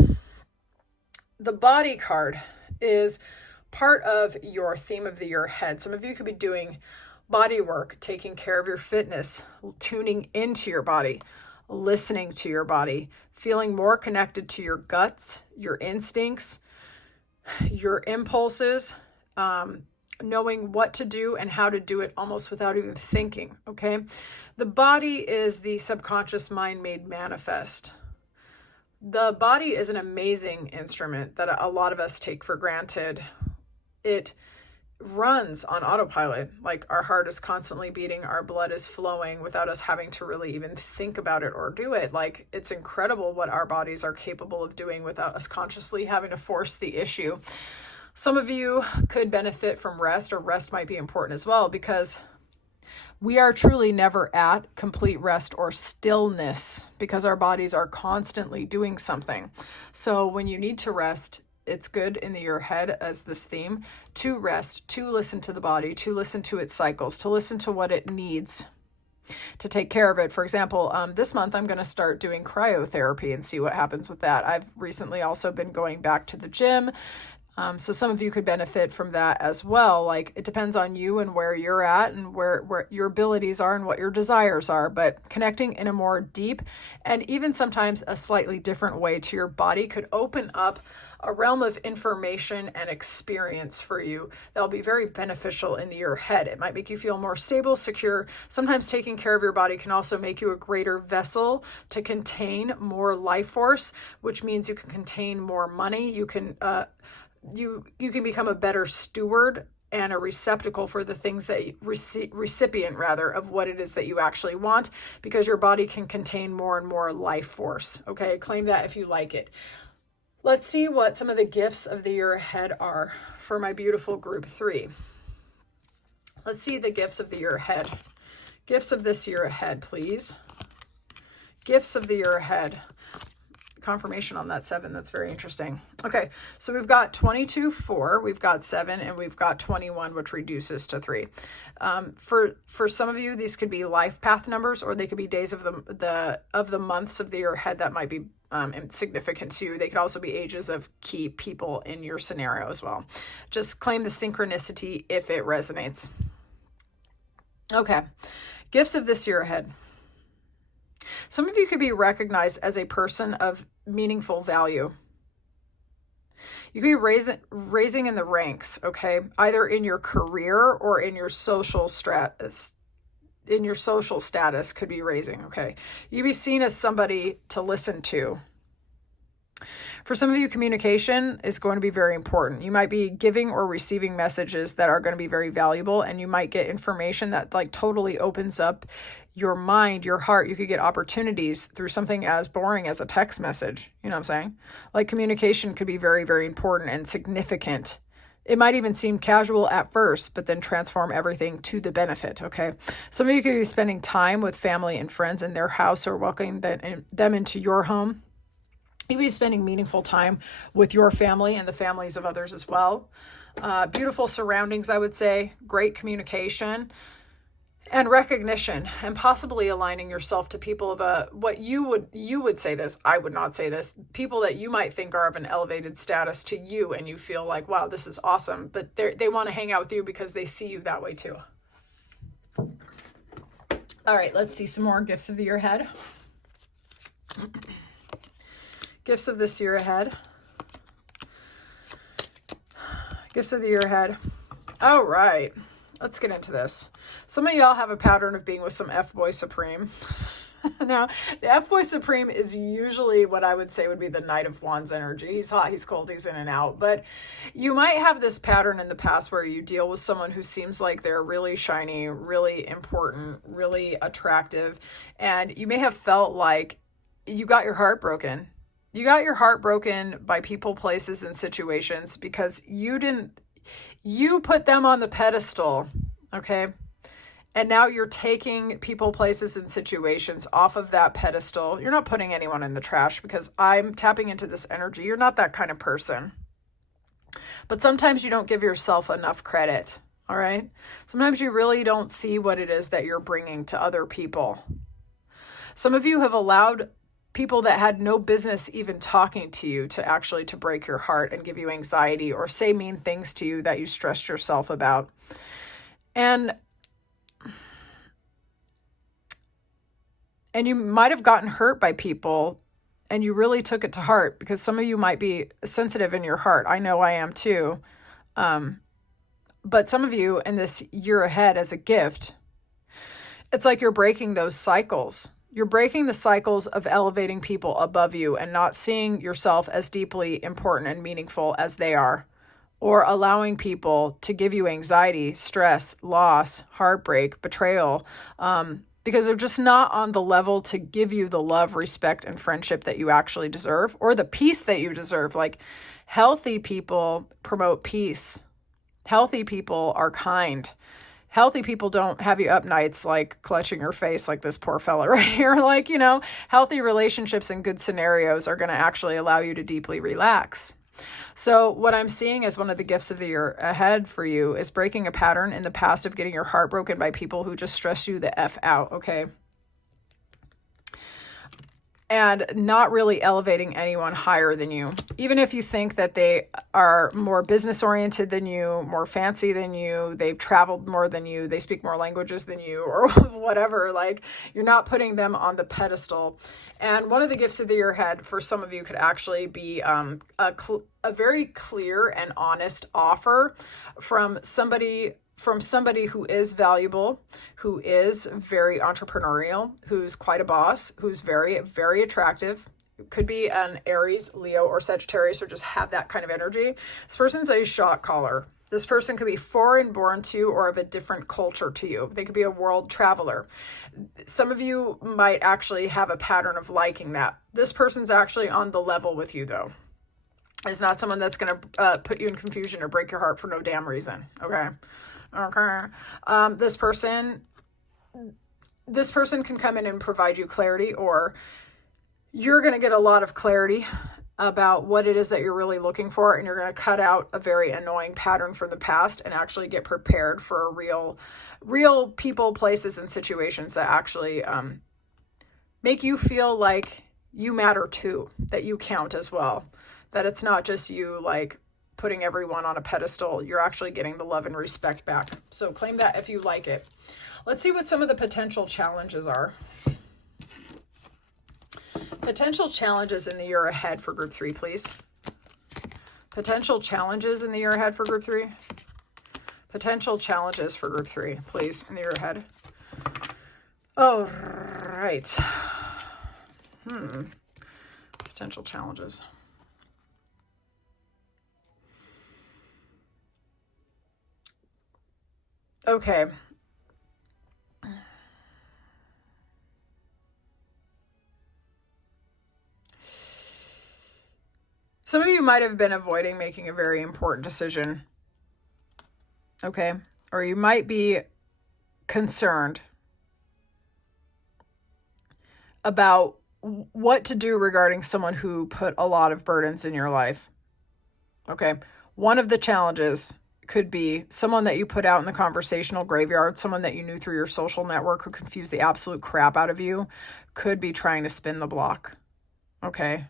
The body card is part of your theme of the year ahead. Some of you could be doing body work, taking care of your fitness, tuning into your body, listening to your body, feeling more connected to your guts, your instincts, your impulses, knowing what to do and how to do it almost without even thinking, okay? The body is the subconscious mind made manifest. The body is an amazing instrument that a lot of us take for granted. It runs on autopilot, like our heart is constantly beating, our blood is flowing without us having to really even think about it or do it. Like, it's incredible what our bodies are capable of doing without us consciously having to force the issue. Some of you could benefit from rest, or rest might be important as well, because we are truly never at complete rest or stillness because our bodies are constantly doing something. So when you need to rest, it's good in your head as this theme to rest, to listen to the body, to listen to its cycles, to listen to what it needs to take care of it. For example, this month I'm going to start doing cryotherapy and see what happens with that. I've recently also been going back to the gym. So some of you could benefit from that as well. Like, it depends on you and where you're at and where your abilities are and what your desires are, but connecting in a more deep and even sometimes a slightly different way to your body could open up a realm of information and experience for you that'll be very beneficial in the year ahead. It might make you feel more stable, secure. Sometimes taking care of your body can also make you a greater vessel to contain more life force, which means you can contain more money. You can you can become a better steward and a receptacle for the things that recipient rather of what it is that you actually want, because your body can contain more and more life force. Okay, claim that if you like it. Let's see what some of the gifts of the year ahead are for my beautiful group 3. Let's see the gifts of the year ahead. Gifts of this year ahead, please. Gifts of the year ahead. Confirmation on that 7. That's very interesting. Okay, so we've got 22, 4, we've got 7, and we've got 21, which reduces to 3. For some of you, these could be life path numbers, or they could be days of the months of the year ahead that might be significant to you. They could also be ages of key people in your scenario as well. Just claim the synchronicity if it resonates. Okay, gifts of this year ahead. Some of you could be recognized as a person of meaningful value. You could be raising in the ranks, okay? Either in your career or in your social status. In your social status could be raising, okay? You'd be seen as somebody to listen to. For some of you, communication is going to be very important. You might be giving or receiving messages that are going to be very valuable, and you might get information that like totally opens up your mind, your heart. You could get opportunities through something as boring as a text message. You know what I'm saying? Like, communication could be very, very important and significant. It might even seem casual at first, but then transform everything to the benefit, okay? Some of you could be spending time with family and friends in their house or welcoming them into your home. You could be spending meaningful time with your family and the families of others as well. Beautiful surroundings, I would say. Great communication and recognition, and possibly aligning yourself to people of what you would say this. I would not say this. People that you might think are of an elevated status to you, and you feel like, wow, this is awesome. But they want to hang out with you because they see you that way too. All right, let's see some more gifts of the year ahead. Gifts of this year ahead. Gifts of the year ahead. All right, let's get into this. Some of y'all have a pattern of being with some F-boy supreme. Now, the F-boy supreme is usually what I would say would be the Knight of Wands energy. He's hot, he's cold, he's in and out. But you might have this pattern in the past where you deal with someone who seems like they're really shiny, really important, really attractive. And you may have felt like you got your heart broken. You got your heart broken by people, places, and situations because you put them on the pedestal, okay? And now you're taking people, places, and situations off of that pedestal. You're not putting anyone in the trash because I'm tapping into this energy. You're not that kind of person. But sometimes you don't give yourself enough credit, all right? Sometimes you really don't see what it is that you're bringing to other people. Some of you have allowed people that had no business even talking to you to break your heart and give you anxiety or say mean things to you that you stressed yourself about. And you might have gotten hurt by people and you really took it to heart because some of you might be sensitive in your heart. I know I am too. But some of you in this year ahead as a gift, it's like you're breaking those cycles. You're breaking the cycles of elevating people above you and not seeing yourself as deeply important and meaningful as they are, or allowing people to give you anxiety, stress, loss, heartbreak, betrayal, because they're just not on the level to give you the love, respect, and friendship that you actually deserve, or the peace that you deserve. Like, healthy people promote peace. Healthy people are kind. Healthy people don't have you up nights like clutching your face like this poor fella right here. Like, healthy relationships and good scenarios are going to actually allow you to deeply relax. So what I'm seeing as one of the gifts of the year ahead for you is breaking a pattern in the past of getting your heart broken by people who just stress you the F out, okay? And not really elevating anyone higher than you. Even if you think that they are more business oriented than you, more fancy than you, they've traveled more than you, they speak more languages than you, or whatever, like, you're not putting them on the pedestal. And one of the gifts of the year ahead for some of you could actually be a very clear and honest offer from somebody who is valuable, who is very entrepreneurial, who's quite a boss, who's very, very attractive. It could be an Aries, Leo, or Sagittarius, or just have that kind of energy. This person's a shot caller. This person could be foreign born to you or of a different culture to you. They could be a world traveler. Some of you might actually have a pattern of liking that. This person's actually on the level with you, though. It's not someone that's going to put you in confusion or break your heart for no damn reason, okay? Okay. This person can come in and provide you clarity, or you're going to get a lot of clarity about what it is that you're really looking for, and you're going to cut out a very annoying pattern from the past and actually get prepared for real people, places, and situations that actually make you feel like you matter too, that you count as well, that it's not just you like putting everyone on a pedestal. You're actually getting the love and respect back. So claim that if you like it. Let's see what some of the potential challenges are. Potential challenges in the year ahead for group 3, please. Potential challenges in the year ahead for group 3. Potential challenges for group 3, please, in the year ahead. All right. Potential challenges. Okay. Some of you might have been avoiding making a very important decision. Okay. Or you might be concerned about what to do regarding someone who put a lot of burdens in your life. Okay. One of the challenges could be someone that you put out in the conversational graveyard, someone that you knew through your social network who confused the absolute crap out of you, could be trying to spin the block. Okay.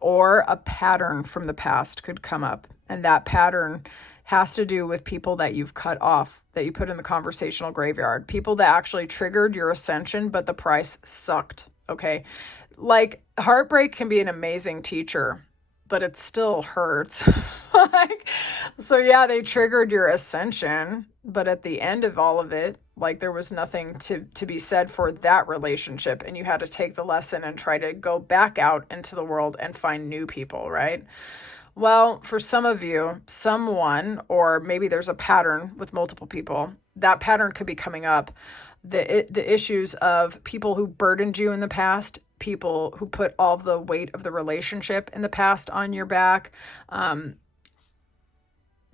Or a pattern from the past could come up, and that pattern has to do with people that you've cut off, that you put in the conversational graveyard, people that actually triggered your ascension, but the price sucked. Okay. Like, heartbreak can be an amazing teacher, but it still hurts. Like, so yeah, they triggered your ascension, but at the end of all of it, like, there was nothing to be said for that relationship, and you had to take the lesson and try to go back out into the world and find new people, right? Well, for some of you, someone, or maybe there's a pattern with multiple people, that pattern could be coming up. The issues of people who burdened you in the past, people who put all the weight of the relationship in the past on your back,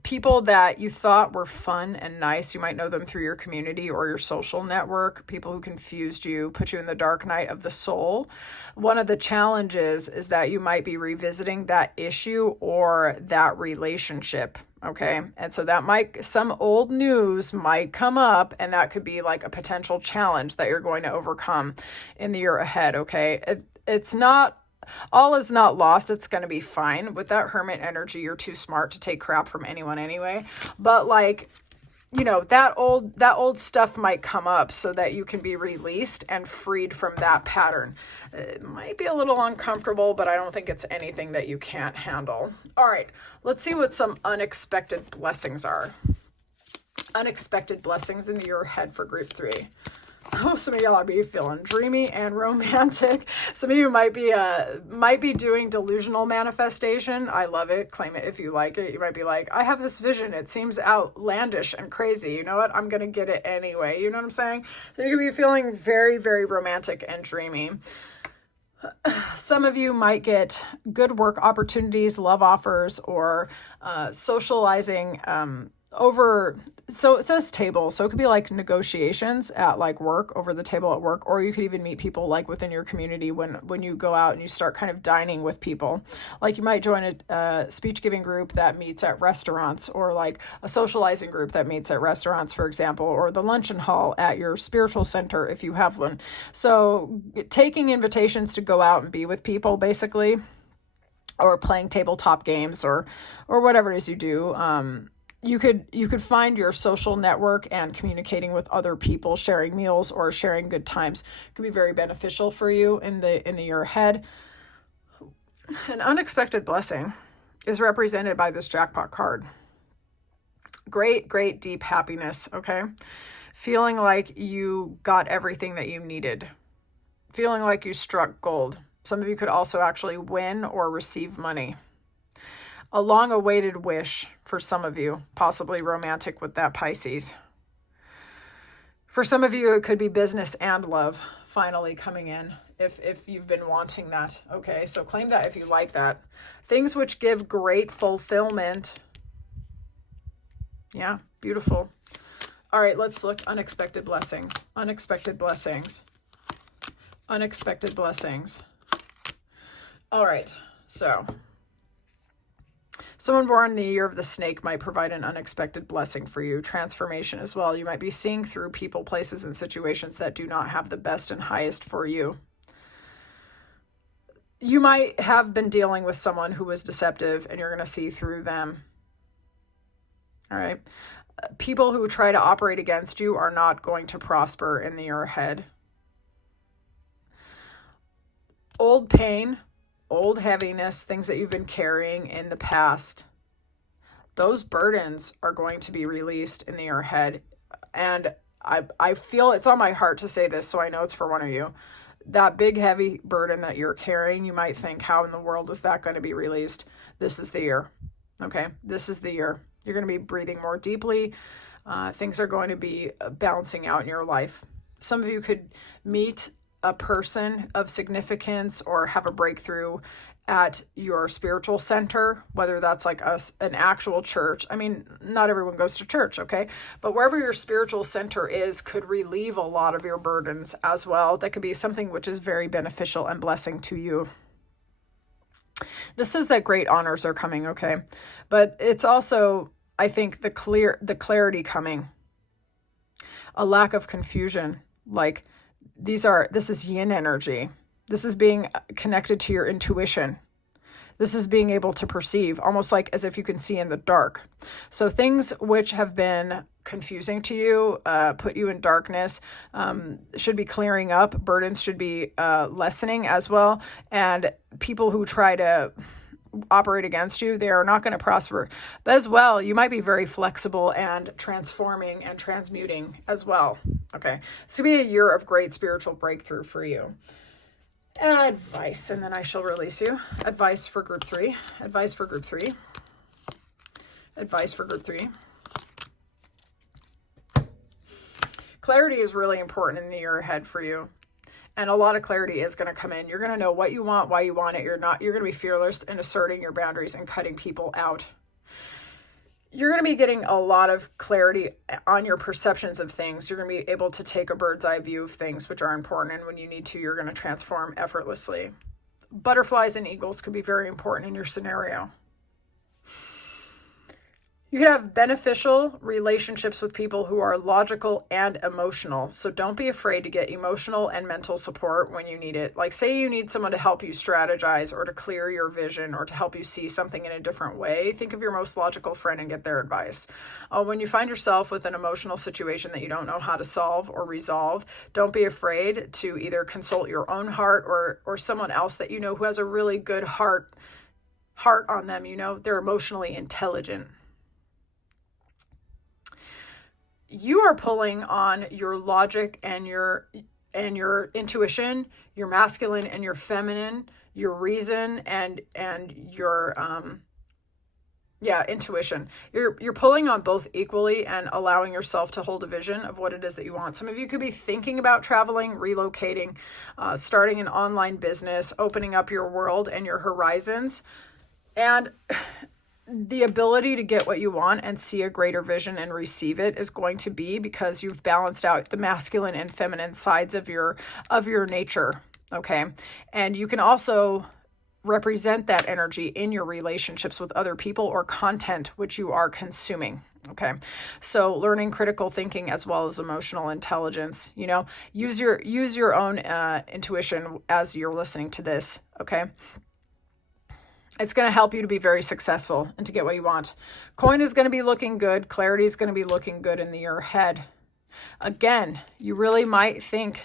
people that you thought were fun and nice. You might know them through your community or your social network, people who confused you, put you in the dark night of the soul. One of the challenges is that you might be revisiting that issue or that relationship. Okay. And so some old news might come up, and that could be like a potential challenge that you're going to overcome in the year ahead. Okay. It's not, all is not lost. It's going to be fine. With that Hermit energy, you're too smart to take crap from anyone anyway. But like, you know, that old stuff might come up so that you can be released and freed from that pattern. It might be a little uncomfortable, but I don't think it's anything that you can't handle. All right, let's see what some unexpected blessings are. Unexpected blessings in the year ahead for group 3. Oh, some of y'all are be feeling dreamy and romantic. Some of you might be doing delusional manifestation. I love it. Claim it if you like it. You might be like, I have this vision. It seems outlandish and crazy. You know what? I'm going to get it anyway. You know what I'm saying? So you could be feeling very, very romantic and dreamy. Some of you might get good work opportunities, love offers, or socializing so it says table, so it could be like negotiations at like work, over the table at work, or you could even meet people like within your community when you go out and you start kind of dining with people. Like, you might join a speech giving group that meets at restaurants, or like a socializing group that meets at restaurants, for example, or the luncheon hall at your spiritual center if you have one. So taking invitations to go out and be with people, basically, or playing tabletop games or whatever it is you do. You could find your social network, and communicating with other people, sharing meals or sharing good times could be very beneficial for you in the year ahead. An unexpected blessing is represented by this jackpot card. Great, great deep happiness, okay? Feeling like you got everything that you needed. Feeling like you struck gold. Some of you could also actually win or receive money. A long-awaited wish for some of you, possibly romantic with that Pisces. For some of you, it could be business and love finally coming in, if you've been wanting that. Okay, so claim that if you like that. Things which give great fulfillment. Yeah, beautiful. All right, let's look. Unexpected blessings. Unexpected blessings. Unexpected blessings. All right, so someone born in the year of the snake might provide an unexpected blessing for you. Transformation as well. You might be seeing through people, places, and situations that do not have the best and highest for you. You might have been dealing with someone who was deceptive, and you're going to see through them. All right. People who try to operate against you are not going to prosper in the year ahead. Old pain, old heaviness, things that you've been carrying in the past, those burdens are going to be released in the year ahead. And I feel it's on my heart to say this, so I know it's for one of you. That big, heavy burden that you're carrying, you might think, how in the world is that going to be released? This is the year. Okay, this is the year. You're going to be breathing more deeply. Things are going to be balancing out in your life. Some of you could meet a person of significance or have a breakthrough at your spiritual center, whether that's like an actual church. I mean, not everyone goes to church, okay? But wherever your spiritual center is could relieve a lot of your burdens as well. That could be something which is very beneficial and blessing to you. This says that great honors are coming, okay? But it's also, I think, the clarity coming. A lack of confusion, like, this is yin energy. This is being connected to your intuition. This is being able to perceive, almost like as if you can see in the dark. So things which have been confusing to you, put you in darkness, should be clearing up. Burdens should be lessening as well. And people who try to operate against you, they are not going to prosper. But as well, you might be very flexible and transforming and transmuting as well. Okay, this could be a year of great spiritual breakthrough for you. Advice, and then I shall release you. Advice for group 3. Advice for group 3. Advice for group 3. Clarity is really important in the year ahead for you. And a lot of clarity is going to come in. You're going to know what you want, why you want it. You're going to be fearless in asserting your boundaries and cutting people out. You're going to be getting a lot of clarity on your perceptions of things. You're going to be able to take a bird's eye view of things, which are important. And when you need to, you're going to transform effortlessly. Butterflies and eagles could be very important in your scenario. You could have beneficial relationships with people who are logical and emotional. So don't be afraid to get emotional and mental support when you need it. Like say you need someone to help you strategize or to clear your vision or to help you see something in a different way. Think of your most logical friend and get their advice. When you find yourself with an emotional situation that you don't know how to solve or resolve, don't be afraid to either consult your own heart or someone else that you know who has a really good heart on them. You know, they're emotionally intelligent. You are pulling on your logic and your intuition, your masculine and your feminine, your reason and your intuition. You're pulling on both equally and allowing yourself to hold a vision of what it is that you want. Some of you could be thinking about traveling, relocating, starting an online business, opening up your world and your horizons. And the ability to get what you want and see a greater vision and receive it is going to be because you've balanced out the masculine and feminine sides of your nature. Okay. And you can also represent that energy in your relationships with other people or content which you are consuming. Okay. So learning critical thinking as well as emotional intelligence, you know, use your own intuition as you're listening to this. Okay. It's going to help you to be very successful and to get what you want. Coin is going to be looking good. Clarity is going to be looking good in the year ahead. Again, you really might think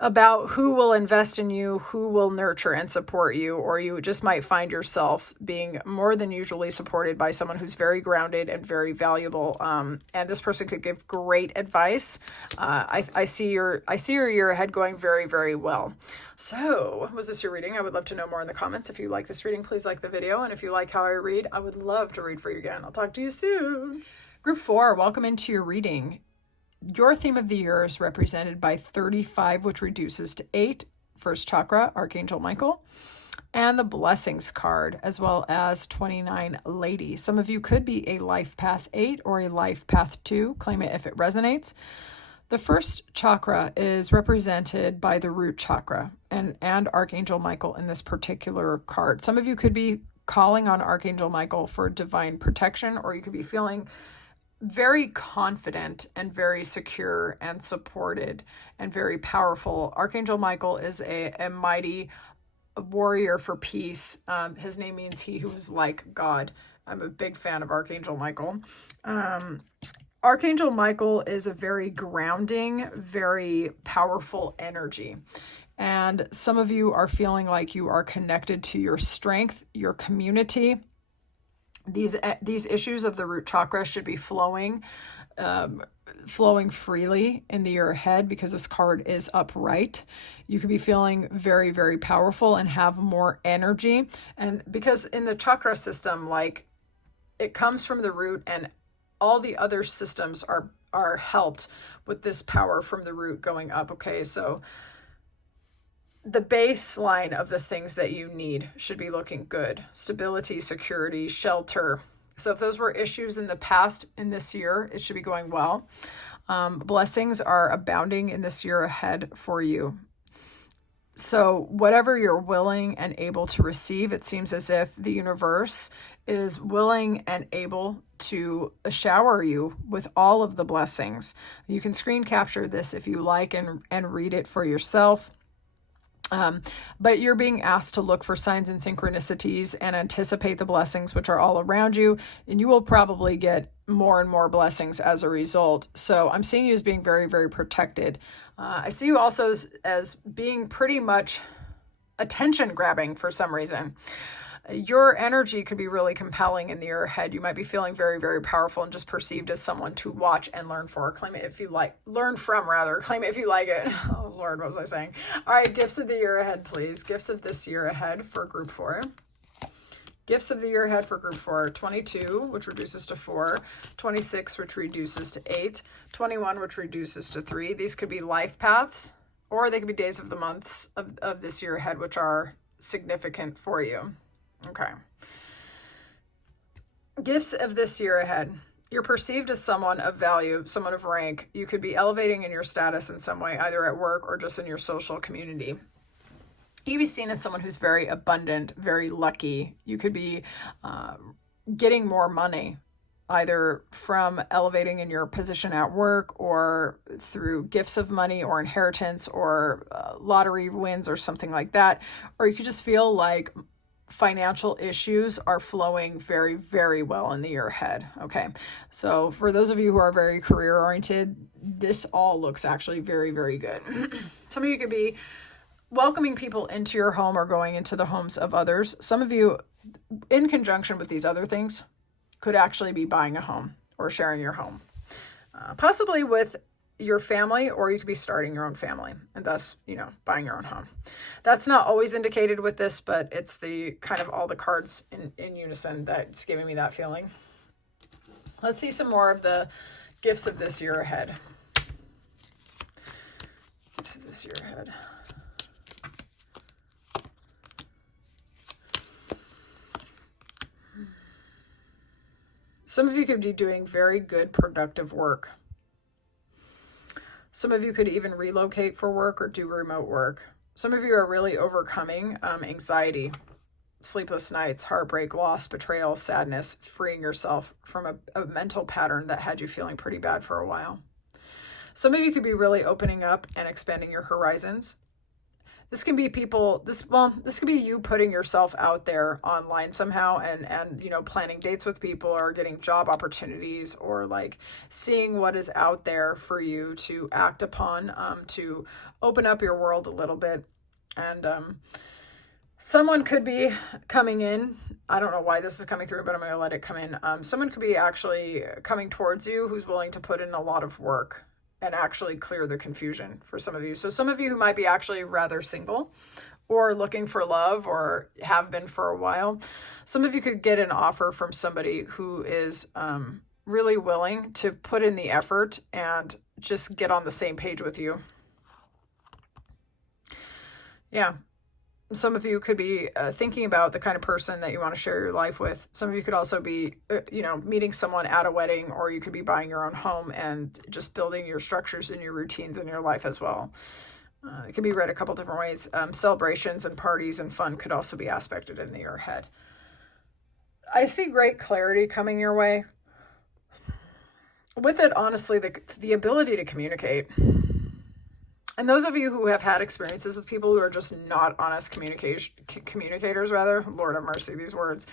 about who will invest in you, who will nurture and support you, or you just might find yourself being more than usually supported by someone who's very grounded and very valuable. And this person could give great advice. I see your year ahead going very, very well. So was this your reading? I would love to know more in the comments. If you like this reading, please like the video. And if you like how I read, I would love to read for you again. I'll talk to you soon. Group 4, welcome into your reading. Your theme of the year is represented by 35, which reduces to 8, first chakra, Archangel Michael, and the blessings card, as well as 29, lady. Some of you could be a life path 8 or a life path 2. Claim it if it resonates. The first chakra is represented by the root chakra and Archangel Michael in this particular card. Some of you could be calling on Archangel Michael for divine protection, or you could be feeling very confident and very secure and supported and very powerful. Archangel Michael is a mighty warrior for peace. His name means he who is like God. I'm a big fan of Archangel Michael. Archangel Michael is a very grounding, very powerful energy. And some of you are feeling like you are connected to your strength, your community. These issues of the root chakra should be flowing freely in the year ahead because this card is upright. You could be feeling very, very powerful and have more energy. And because in the chakra system, like it comes from the root and all the other systems are helped with this power from the root going up. Okay, so the baseline of the things that you need should be looking good. Stability, security, shelter. So if those were issues in the past, in this year, it should be going well. Blessings are abounding in this year ahead for you. So whatever you're willing and able to receive, it seems as if the universe is willing and able to shower you with all of the blessings. You can screen capture this if you like and read it for yourself. But you're being asked to look for signs and synchronicities and anticipate the blessings which are all around you, and you will probably get more and more blessings as a result. So I'm seeing you as being very, very protected. I see you also as being pretty much attention grabbing for some reason. Your energy could be really compelling in the year ahead. You might be feeling very, very powerful and just perceived as someone to watch and learn for. Claim it if you like. Learn from, rather. Claim it if you like it. Oh, Lord, what was I saying? All right, gifts of the year ahead, please. Gifts of this year ahead for group 4. Gifts of the year ahead for group 4. 22, which reduces to 4. 26, which reduces to 8. 21, which reduces to 3. These could be life paths, or they could be days of the months of this year ahead, which are significant for you. Okay. Gifts of this year ahead. You're perceived as someone of value, someone of rank. You could be elevating in your status in some way, either at work or just in your social community. You could be seen as someone who's very abundant, very lucky. You could be getting more money, either from elevating in your position at work or through gifts of money or inheritance or lottery wins or something like that. Or you could just feel like financial issues are flowing very, very well in the year ahead. Okay. So for those of you who are very career oriented, this all looks actually very, very good. Some of you could be welcoming people into your home or going into the homes of others. Some of you, in conjunction with these other things, could actually be buying a home or sharing your home, possibly with your family, or you could be starting your own family and thus, buying your own home. That's not always indicated with this, but it's the kind of all the cards in unison that's giving me that feeling. Let's see some more of the gifts of this year ahead. Gifts of this year ahead. Some of you could be doing very good, productive work. Some of you could even relocate for work or do remote work. Some of you are really overcoming anxiety, sleepless nights, heartbreak, loss, betrayal, sadness, freeing yourself from a mental pattern that had you feeling pretty bad for a while. Some of you could be really opening up and expanding your horizons. This can be this could be you putting yourself out there online somehow and planning dates with people or getting job opportunities or like seeing what is out there for you to act upon, to open up your world a little bit. And someone could be coming in. I don't know why this is coming through, but I'm going to let it come in. Someone could be actually coming towards you who's willing to put in a lot of work and actually clear the confusion for some of you. So some of you who might be actually rather single or looking for love or have been for a while, some of you could get an offer from somebody who is really willing to put in the effort and just get on the same page with you. Yeah. Some of you could be thinking about the kind of person that you want to share your life with. Some of you could also be, meeting someone at a wedding, or you could be buying your own home and just building your structures and your routines in your life as well. It can be read a couple different ways. Celebrations and parties and fun could also be aspected in the year ahead. I see great clarity coming your way. With it, honestly, the ability to communicate. And those of you who have had experiences with people who are just not honest communicators, rather, Lord have mercy, these words,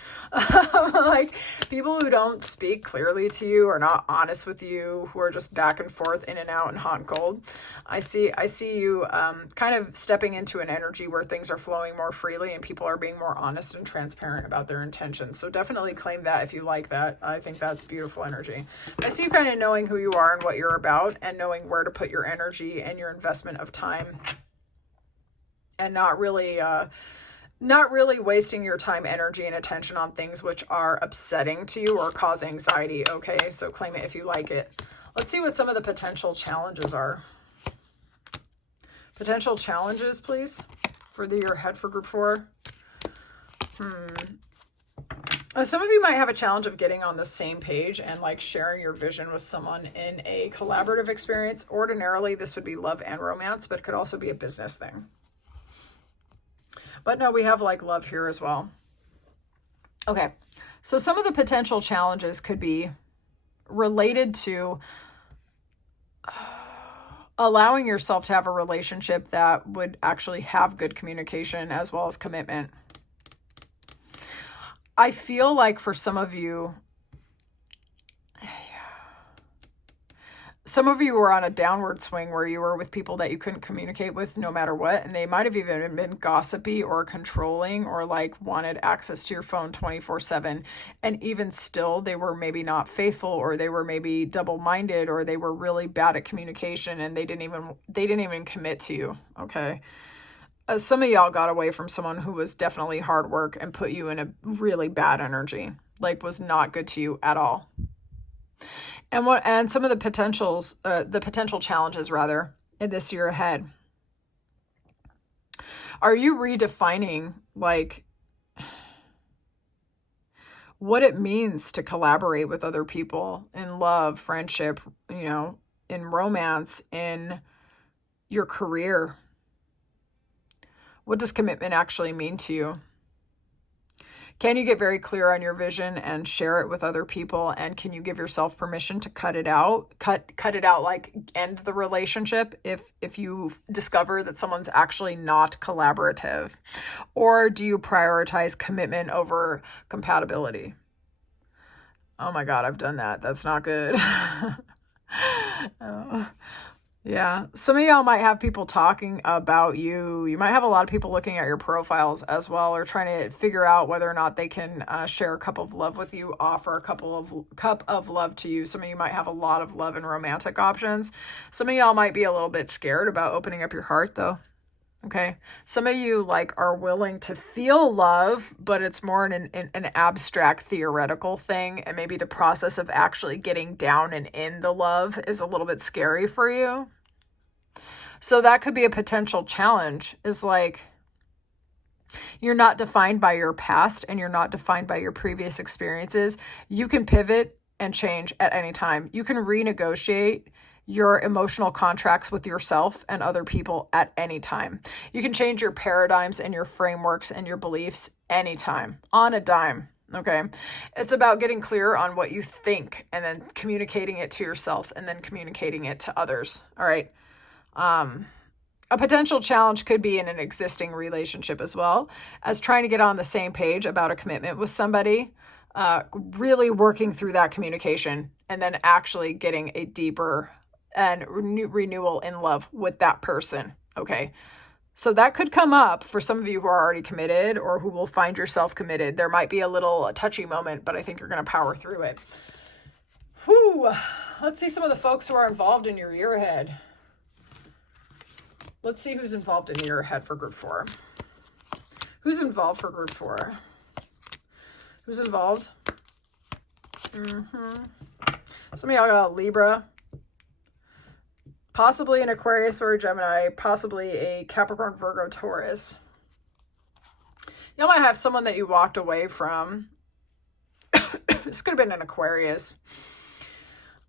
like people who don't speak clearly to you, are not honest with you, who are just back and forth, in and out, and hot and cold. I see you kind of stepping into an energy where things are flowing more freely and people are being more honest and transparent about their intentions. So definitely claim that if you like that. I think that's beautiful energy. I see you kind of knowing who you are and what you're about and knowing where to put your energy and your investment of time, and not really wasting your time, energy, and attention on things which are upsetting to you or cause anxiety. Okay, so claim it if you like it. Let's see what some of the potential challenges are. Potential challenges, please, for the year ahead for group 4. Some of you might have a challenge of getting on the same page and like sharing your vision with someone in a collaborative experience. Ordinarily, this would be love and romance, but it could also be a business thing. But no, we have like love here as well. Okay, so some of the potential challenges could be related to allowing yourself to have a relationship that would actually have good communication as well as commitment. I feel like for some of you were on a downward swing where you were with people that you couldn't communicate with no matter what. And they might have even been gossipy or controlling or like wanted access to your phone 24/7. And even still, they were maybe not faithful, or they were maybe double-minded, or they were really bad at communication and they didn't even commit to you. Okay. Some of y'all got away from someone who was definitely hard work and put you in a really bad energy, like was not good to you at all. And some of the potential challenges rather in this year ahead. Are you redefining like what it means to collaborate with other people in love, friendship, in romance, in your career? What does commitment actually mean to you? Can you get very clear on your vision and share it with other people? And can you give yourself permission to cut it out? Cut it out, like end the relationship if you discover that someone's actually not collaborative? Or do you prioritize commitment over compatibility? Oh my God, I've done that. That's not good. Oh. Yeah. Some of y'all might have people talking about you. You might have a lot of people looking at your profiles as well, or trying to figure out whether or not they can share a cup of love with you, offer a cup of love to you. Some of you might have a lot of love and romantic options. Some of y'all might be a little bit scared about opening up your heart though. Okay. Some of you like are willing to feel love, but it's more an abstract theoretical thing. And maybe the process of actually getting down and in the love is a little bit scary for you. So that could be a potential challenge, is like, you're not defined by your past and you're not defined by your previous experiences. You can pivot and change at any time. You can renegotiate your emotional contracts with yourself and other people at any time. You can change your paradigms and your frameworks and your beliefs anytime, on a dime. Okay. It's about getting clear on what you think and then communicating it to yourself and then communicating it to others. All right. A potential challenge could be in an existing relationship as well as trying to get on the same page about a commitment with somebody, really working through that communication and then actually getting a deeper and renewal in love with that person. Okay. So that could come up for some of you who are already committed or who will find yourself committed. There might be a little touchy moment, but I think you're going to power through it. Whew. Let's see some of the folks who are involved in your year ahead. Let's see who's involved in your year ahead for group 4. Who's involved for group 4? Who's involved? Some of y'all got Libra. Possibly an Aquarius or a Gemini, possibly a Capricorn, Virgo, Taurus. Y'all might have someone that you walked away from. This could have been an Aquarius.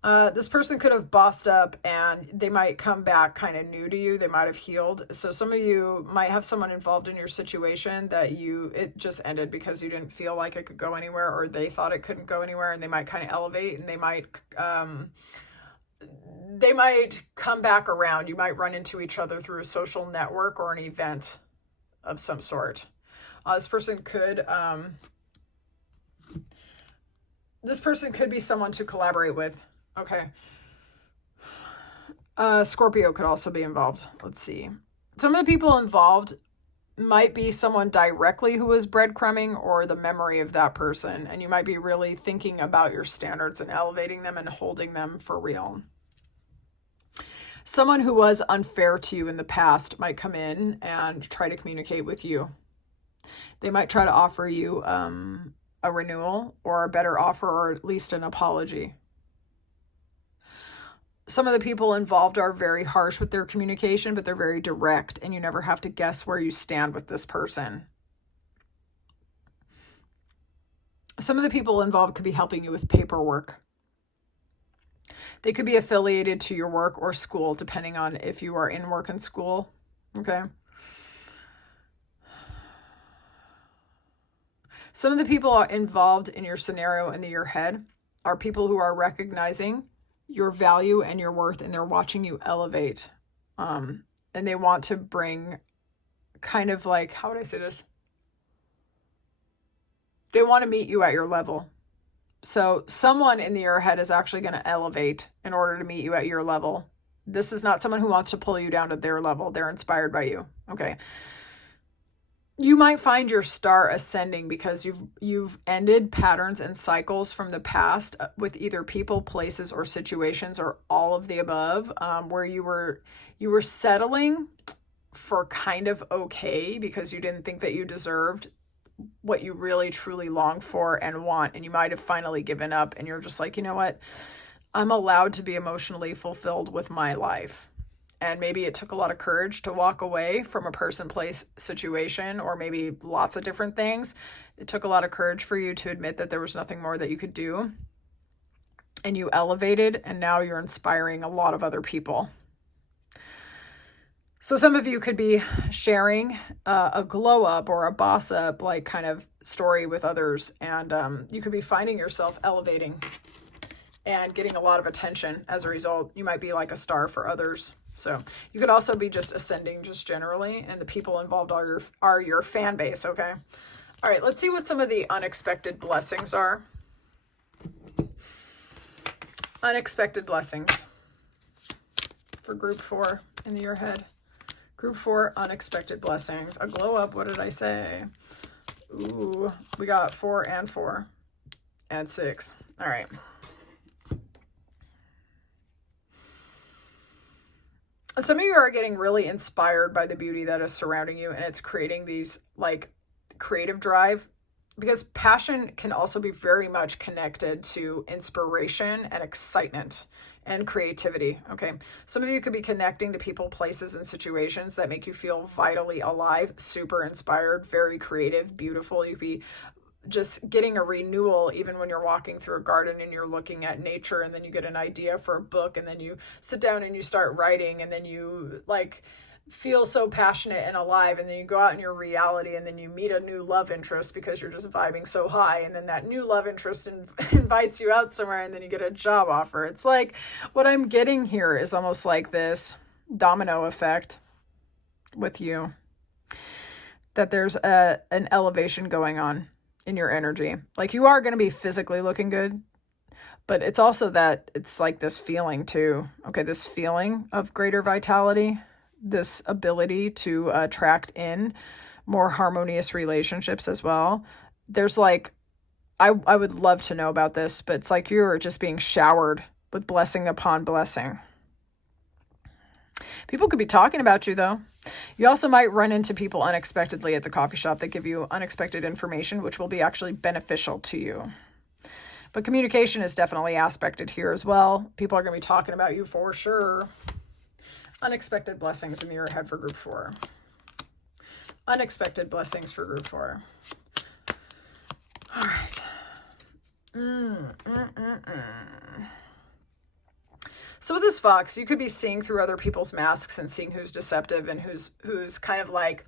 This person could have bossed up and they might come back kind of new to you. They might have healed. So some of you might have someone involved in your situation that it just ended because you didn't feel like it could go anywhere, or they thought it couldn't go anywhere, and they might kind of elevate and they might come back around. You might run into each other through a social network or an event of some sort. This person could be someone to collaborate with. Okay. Scorpio could also be involved. Let's see. Some of the people involved might be someone directly who is breadcrumbing, or the memory of that person. And you might be really thinking about your standards and elevating them and holding them for real. Someone who was unfair to you in the past might come in and try to communicate with you. They might try to offer you a renewal or a better offer, or at least an apology. Some of the people involved are very harsh with their communication, but they're very direct, and you never have to guess where you stand with this person. Some of the people involved could be helping you with paperwork. They could be affiliated to your work or school, depending on if you are in work and school. Okay. Some of the people involved in your scenario in the year ahead are people who are recognizing your value and your worth, and they're watching you elevate And they want to bring kind of like, how would I say this? They want to meet you at your level. So someone in the year ahead is actually going to elevate in order to meet you at your level. This is not someone who wants to pull you down to their level. They're inspired by you. Okay. You might find your star ascending because you've ended patterns and cycles from the past with either people, places, or situations, or all of the above, where you were settling for kind of okay because you didn't think that you deserved what you really truly long for and want, and you might have finally given up, and you're just like, you know what, I'm allowed to be emotionally fulfilled with my life. And maybe it took a lot of courage to walk away from a person, place, situation, or maybe lots of different things. It took a lot of courage for you to admit that there was nothing more that you could do, and you elevated, and now you're inspiring a lot of other people. So some of you could be sharing a glow up or a boss up like kind of story with others. And you could be finding yourself elevating and getting a lot of attention as a result. You might be like a star for others. So you could also be just ascending just generally. And the people involved are your fan base. Okay. All right. Let's see what some of the unexpected blessings are. Unexpected blessings for group 4 in the year ahead. Group 4, unexpected blessings. A glow up, what did I say? Ooh, we got 4 and 4 and 6. All right. Some of you are getting really inspired by the beauty that is surrounding you, and it's creating these like creative drive, because passion can also be very much connected to inspiration and excitement and creativity. Okay. Some of you could be connecting to people, places, and situations that make you feel vitally alive, super inspired, very creative, beautiful. You could be just getting a renewal even when you're walking through a garden and you're looking at nature, and then you get an idea for a book, and then you sit down and you start writing, and then you like feel so passionate and alive, and then you go out in your reality, and then you meet a new love interest because you're just vibing so high, and then that new love interest invites you out somewhere, and then you get a job offer. It's like what I'm getting here is almost like this domino effect with you, that there's an elevation going on in your energy. Like you are going to be physically looking good, but it's also that it's like this feeling too. Okay, this feeling of greater vitality, this ability to attract in more harmonious relationships as well. There's like, I would love to know about this, but it's like you're just being showered with blessing upon blessing. People could be talking about you though. You also might run into people unexpectedly at the coffee shop that give you unexpected information, which will be actually beneficial to you. But communication is definitely aspected here as well. People are going to be talking about you for sure. Unexpected blessings in the year ahead for group 4. Unexpected blessings for group 4. All right. So with this Fox, you could be seeing through other people's masks and seeing who's deceptive and who's kind of like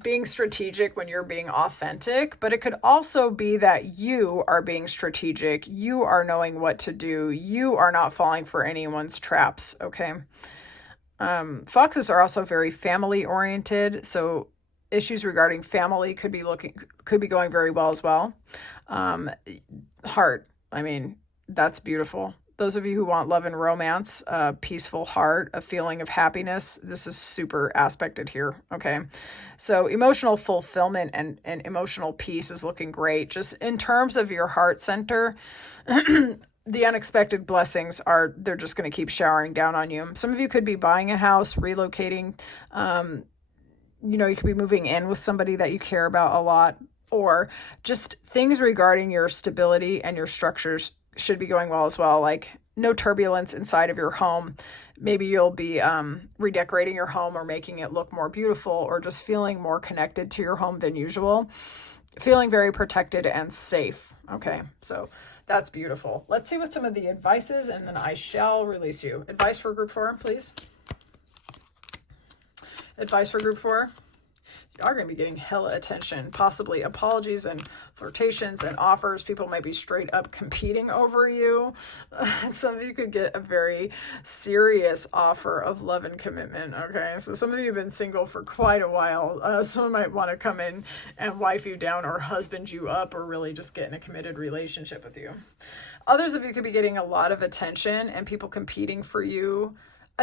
being strategic when you're being authentic. But it could also be that you are being strategic. You are knowing what to do. You are not falling for anyone's traps. Okay. Foxes are also very family oriented, so issues regarding family could be going very well as well. Heart, I mean, that's beautiful. Those of you who want love and romance, a peaceful heart, a feeling of happiness, this is super aspected here. Okay. So emotional fulfillment and emotional peace is looking great. Just in terms of your heart center, the unexpected blessings they're just going to keep showering down on you. Some of you could be buying a house, relocating. You could be moving in with somebody that you care about a lot, or just things regarding your stability and your structures should be going well as well. Like no turbulence inside of your home. Maybe you'll be redecorating your home or making it look more beautiful, or just feeling more connected to your home than usual. Feeling very protected and safe. Okay, so that's beautiful. Let's see what some of the advice is, and then I shall release you. Advice for group 4, please. Advice for group 4. are going to be getting hella attention, possibly apologies and flirtations and offers. People might be straight up competing over you. And some of you could get a very serious offer of love and commitment. Okay, so some of you have been single for quite a while. Someone might want to come in and wife you down or husband you up, or really just get in a committed relationship with you. Others of you could be getting a lot of attention and people competing for you.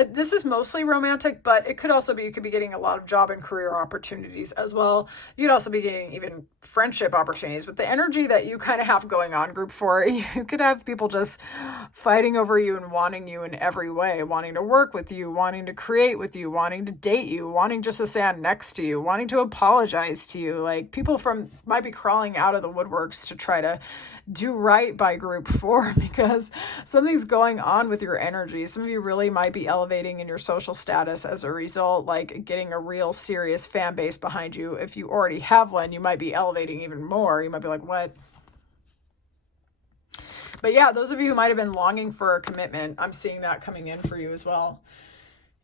This is mostly romantic, but it could also be, you could be getting a lot of job and career opportunities as well. You'd also be getting even friendship opportunities. With the energy that you kind of have going on, group 4, you could have people just fighting over you and wanting you in every way, wanting to work with you, wanting to create with you, wanting to date you, wanting just to stand next to you, wanting to apologize to you. Like, people might be crawling out of the woodworks to try to do right by group 4 because something's going on with your energy. Some of you really might be elevating in your social status as a result, like getting a real serious fan base behind you. If you already have one, you might be elevating even more. You might be like, what? But yeah, those of you who might have been longing for a commitment, I'm seeing that coming in for you as well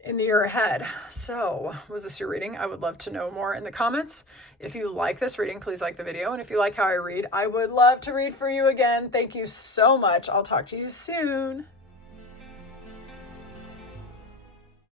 in the year ahead. So, was this your reading? I would love to know more in the comments. If you like this reading, please like the video. And if you like how I read, I would love to read for you again. Thank you so much. I'll talk to you soon.